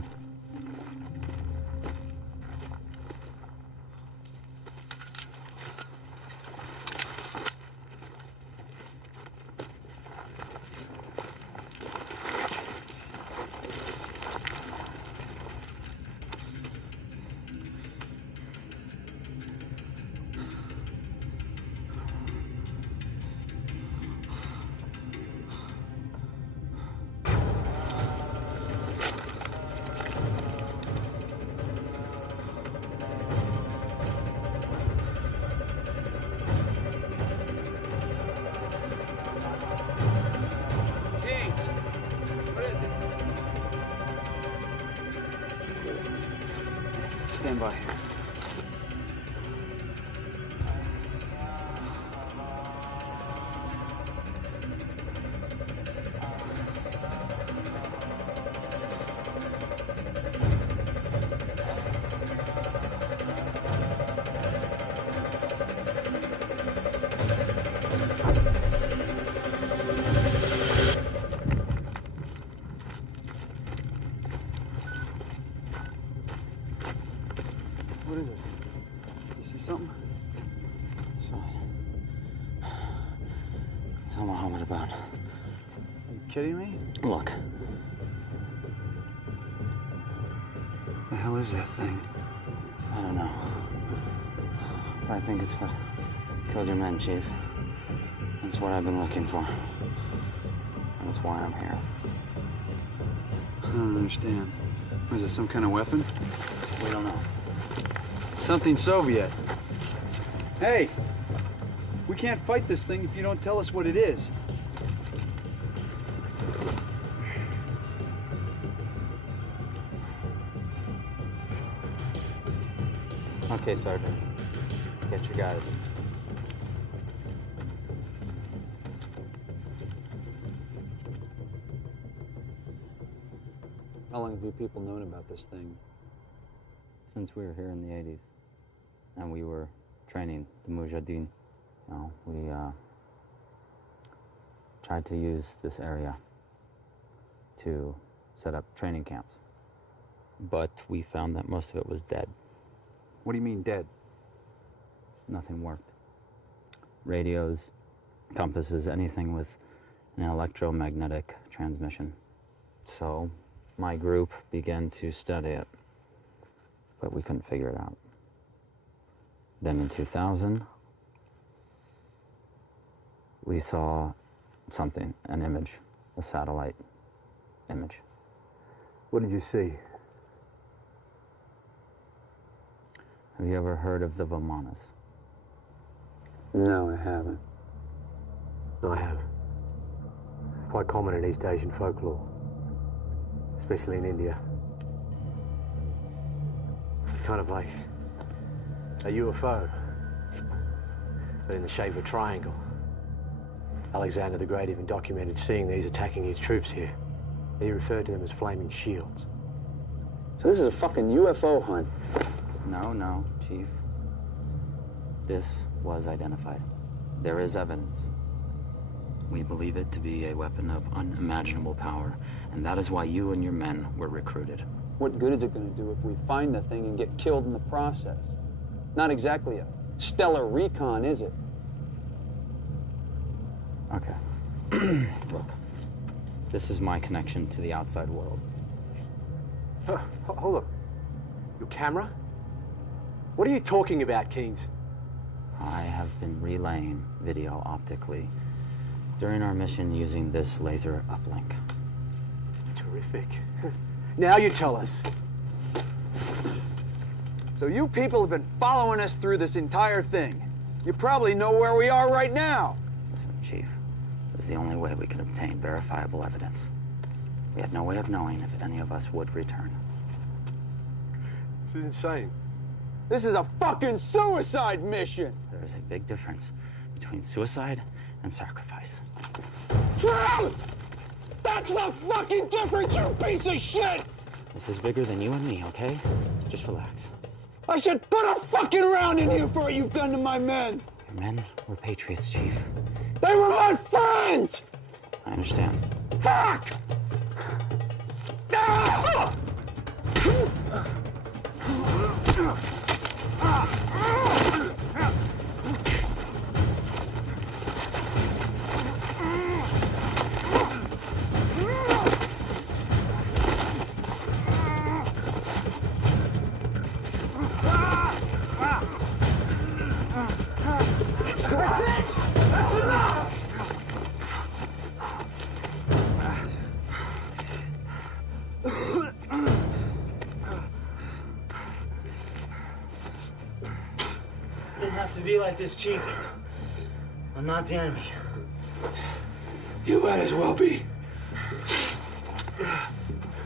Stand by. What is it? You see something? It's all Mohammed Aban. Are you kidding me? Look. The hell is that thing? I don't know. But I think it's what killed your men, Chief. That's what I've been looking for. And that's why I'm here. I don't understand. Is it some kind of weapon? We don't know. Something Soviet. Hey! We can't fight this thing if you don't tell us what it is. Okay, Sergeant. Get your guys. How long have you people known about this thing? Since we were here in the 80s, and we were training the Mujahideen, we tried to use this area to set up training camps. But we found that most of it was dead. What do you mean dead? Nothing worked. Radios, compasses, anything with an electromagnetic transmission. So my group began to study it, but we couldn't figure it out. Then in 2000, we saw something, an image, a satellite image. What did you see? Have you ever heard of the Vimanas? No, I haven't. No, I have. Quite common in East Asian folklore, especially in India. It's kind of like a UFO, but in the shape of a triangle. Alexander the Great even documented seeing these attacking his troops here. He referred to them as flaming shields. So this is a fucking UFO hunt. No, Chief. This was identified. There is evidence. We believe it to be a weapon of unimaginable power, and that is why you and your men were recruited. What good is it going to do if we find the thing and get killed in the process? Not exactly a stellar recon, is it? Okay. Look, this is my connection to the outside world. Hold on. Your camera? What are you talking about, Keynes? I have been relaying video optically during our mission using this laser uplink. Terrific. Now you tell us. So you people have been following us through this entire thing. You probably know where we are right now. Listen, Chief, it was the only way we could obtain verifiable evidence. We had no way of knowing if any of us would return. This is insane. This is a fucking suicide mission! There is a big difference between suicide and sacrifice. Truth! That's the fucking difference, you piece of shit! This is bigger than you and me, okay? Just relax. I should put a fucking round in you for what you've done to my men! Your men were patriots, Chief. They were my friends! I understand. Fuck! Ah! That's enough! Didn't have to be like this, Chief. I'm not the enemy. You might as well be.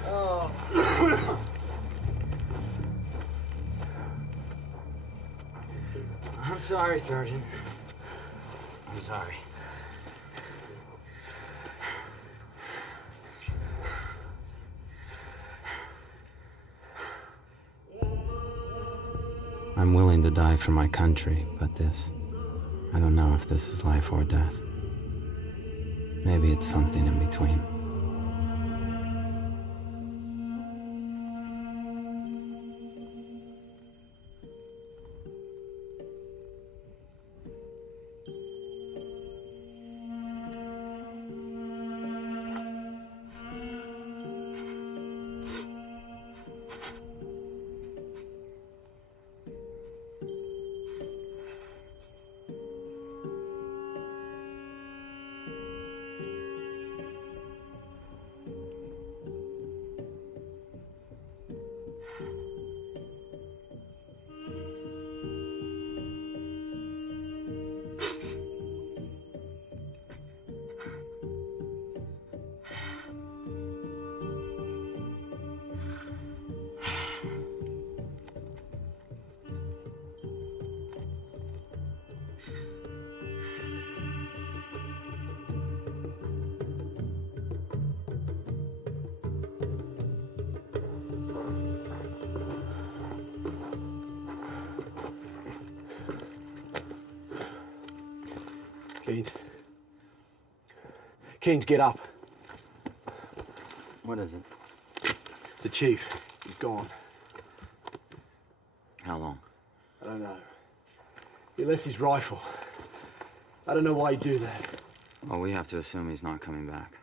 Oh. I'm sorry, Sergeant. I'm sorry. I'm willing to die for my country, but this, I don't know if this is life or death. Maybe it's something in between. Keynes. Keynes, get up. What is it? It's the chief. He's gone. How long? I don't know. He left his rifle. I don't know why he'd do that. Well, we have to assume he's not coming back.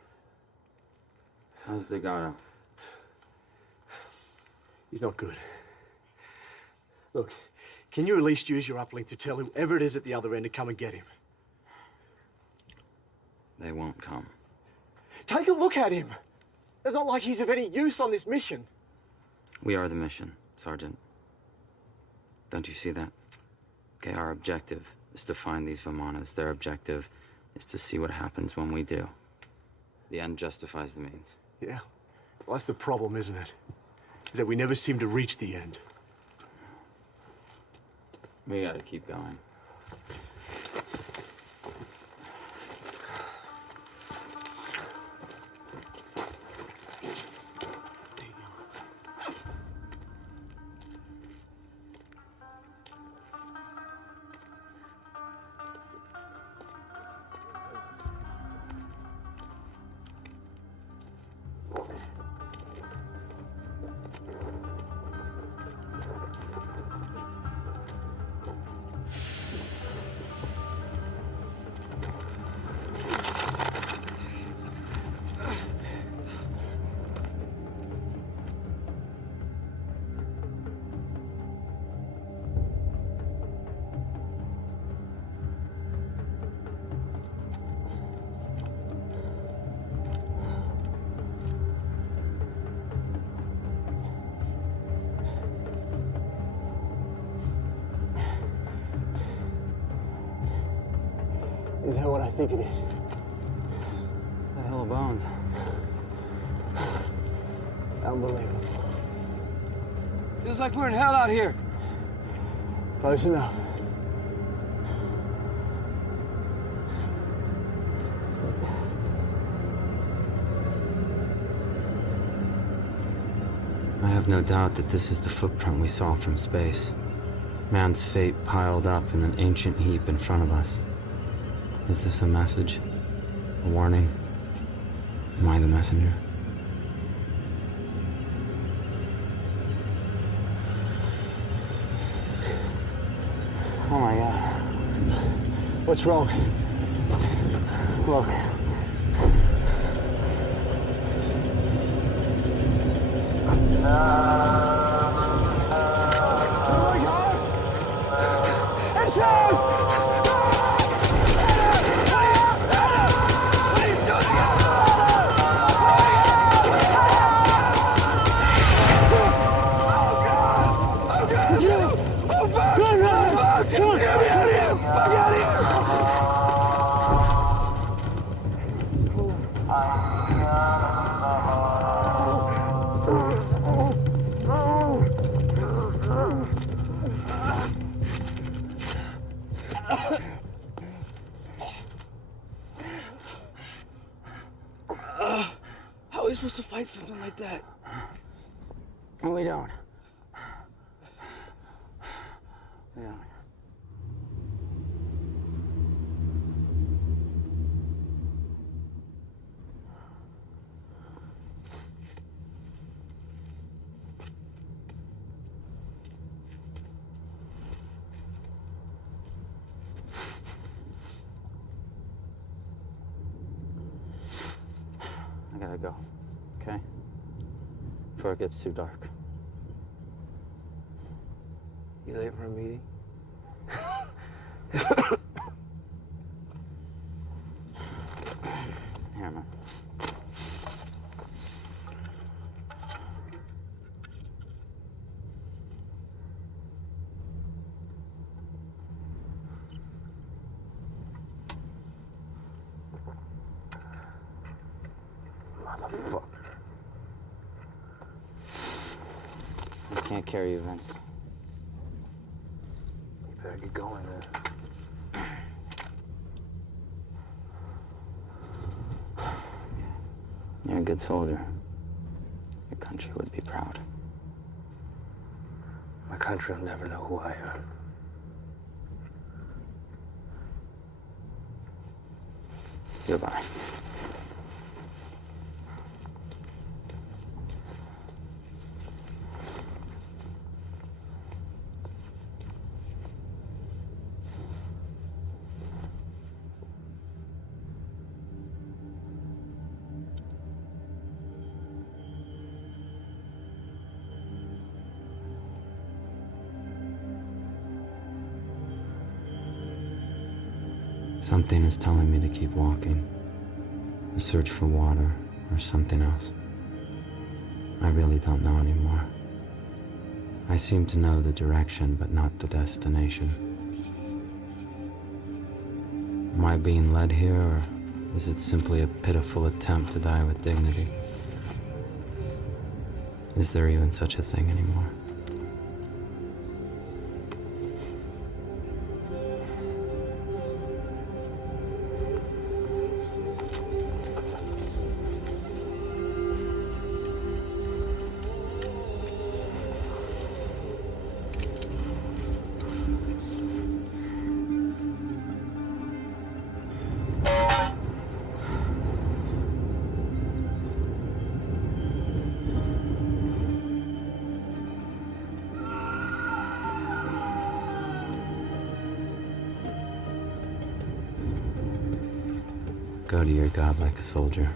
How's Delgado? He's not good. Look, can you at least use your uplink to tell whoever it is at the other end to come and get him? They won't come. Take a look at him. It's not like he's of any use on this mission. We are the mission, Sergeant. Don't you see that? Okay, our objective is to find these Vimanas. Their objective is to see what happens when we do. The end justifies the means. Yeah. Well, that's the problem, isn't it? Is that we never seem to reach the end. We gotta keep going. Is that what I think it is? The hell of bones. Unbelievable. Feels like we're in hell out here. Close enough. I have no doubt that this is the footprint we saw from space. Man's fate piled up in an ancient heap in front of us. Is this a message? A warning? Am I the messenger? Oh my God. What's wrong? Look. Oh my God! It's out! How are we supposed to fight something like that? We don't. We don't. I gotta go, okay? Before it gets too dark. You late for a meeting? Here, man. Motherfucker. I can't carry you, Vince. You better get going then. You're a good soldier. Your country would be proud. My country will never know who I am. Goodbye. Something is telling me to keep walking. A search for water or something else. I really don't know anymore. I seem to know the direction, but not the destination. Am I being led here, or is it simply a pitiful attempt to die with dignity? Is there even such a thing anymore? Go to your God like a soldier.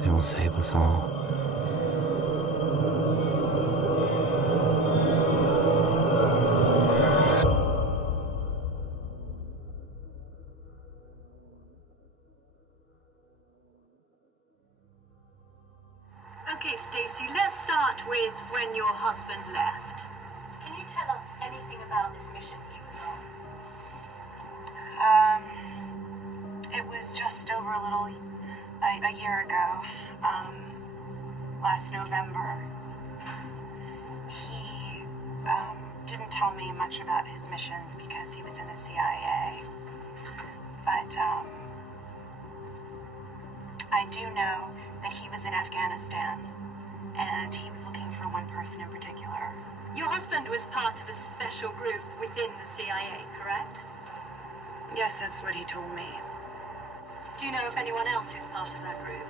They will save us all. Okay, Stacy, let's start with when your husband left. Can you tell us anything about this mission he was on? It was just over a year ago, last November. He didn't tell me much about his missions because he was in the CIA. But I do know that he was in Afghanistan, and he was looking for one person in particular. Your husband was part of a special group within the CIA, correct? Yes, that's what he told me. Do you know of anyone else who's part of that group?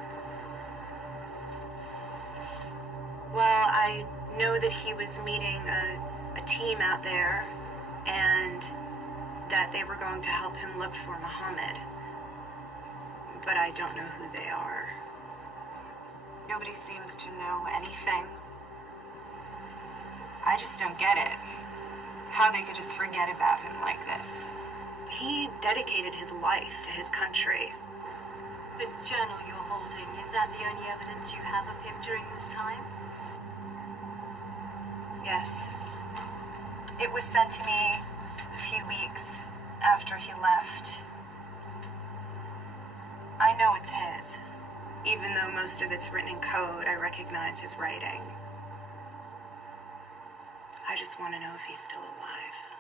Well, I know that he was meeting a team out there, and that they were going to help him look for Muhammad. But I don't know who they are. Nobody seems to know anything. I just don't get it. How they could just forget about him like this. He dedicated his life to his country. The journal you're holding, is that the only evidence you have of him during this time? Yes. It was sent to me a few weeks after he left. I know it's his. Even though most of it's written in code, I recognize his writing. I just want to know if he's still alive.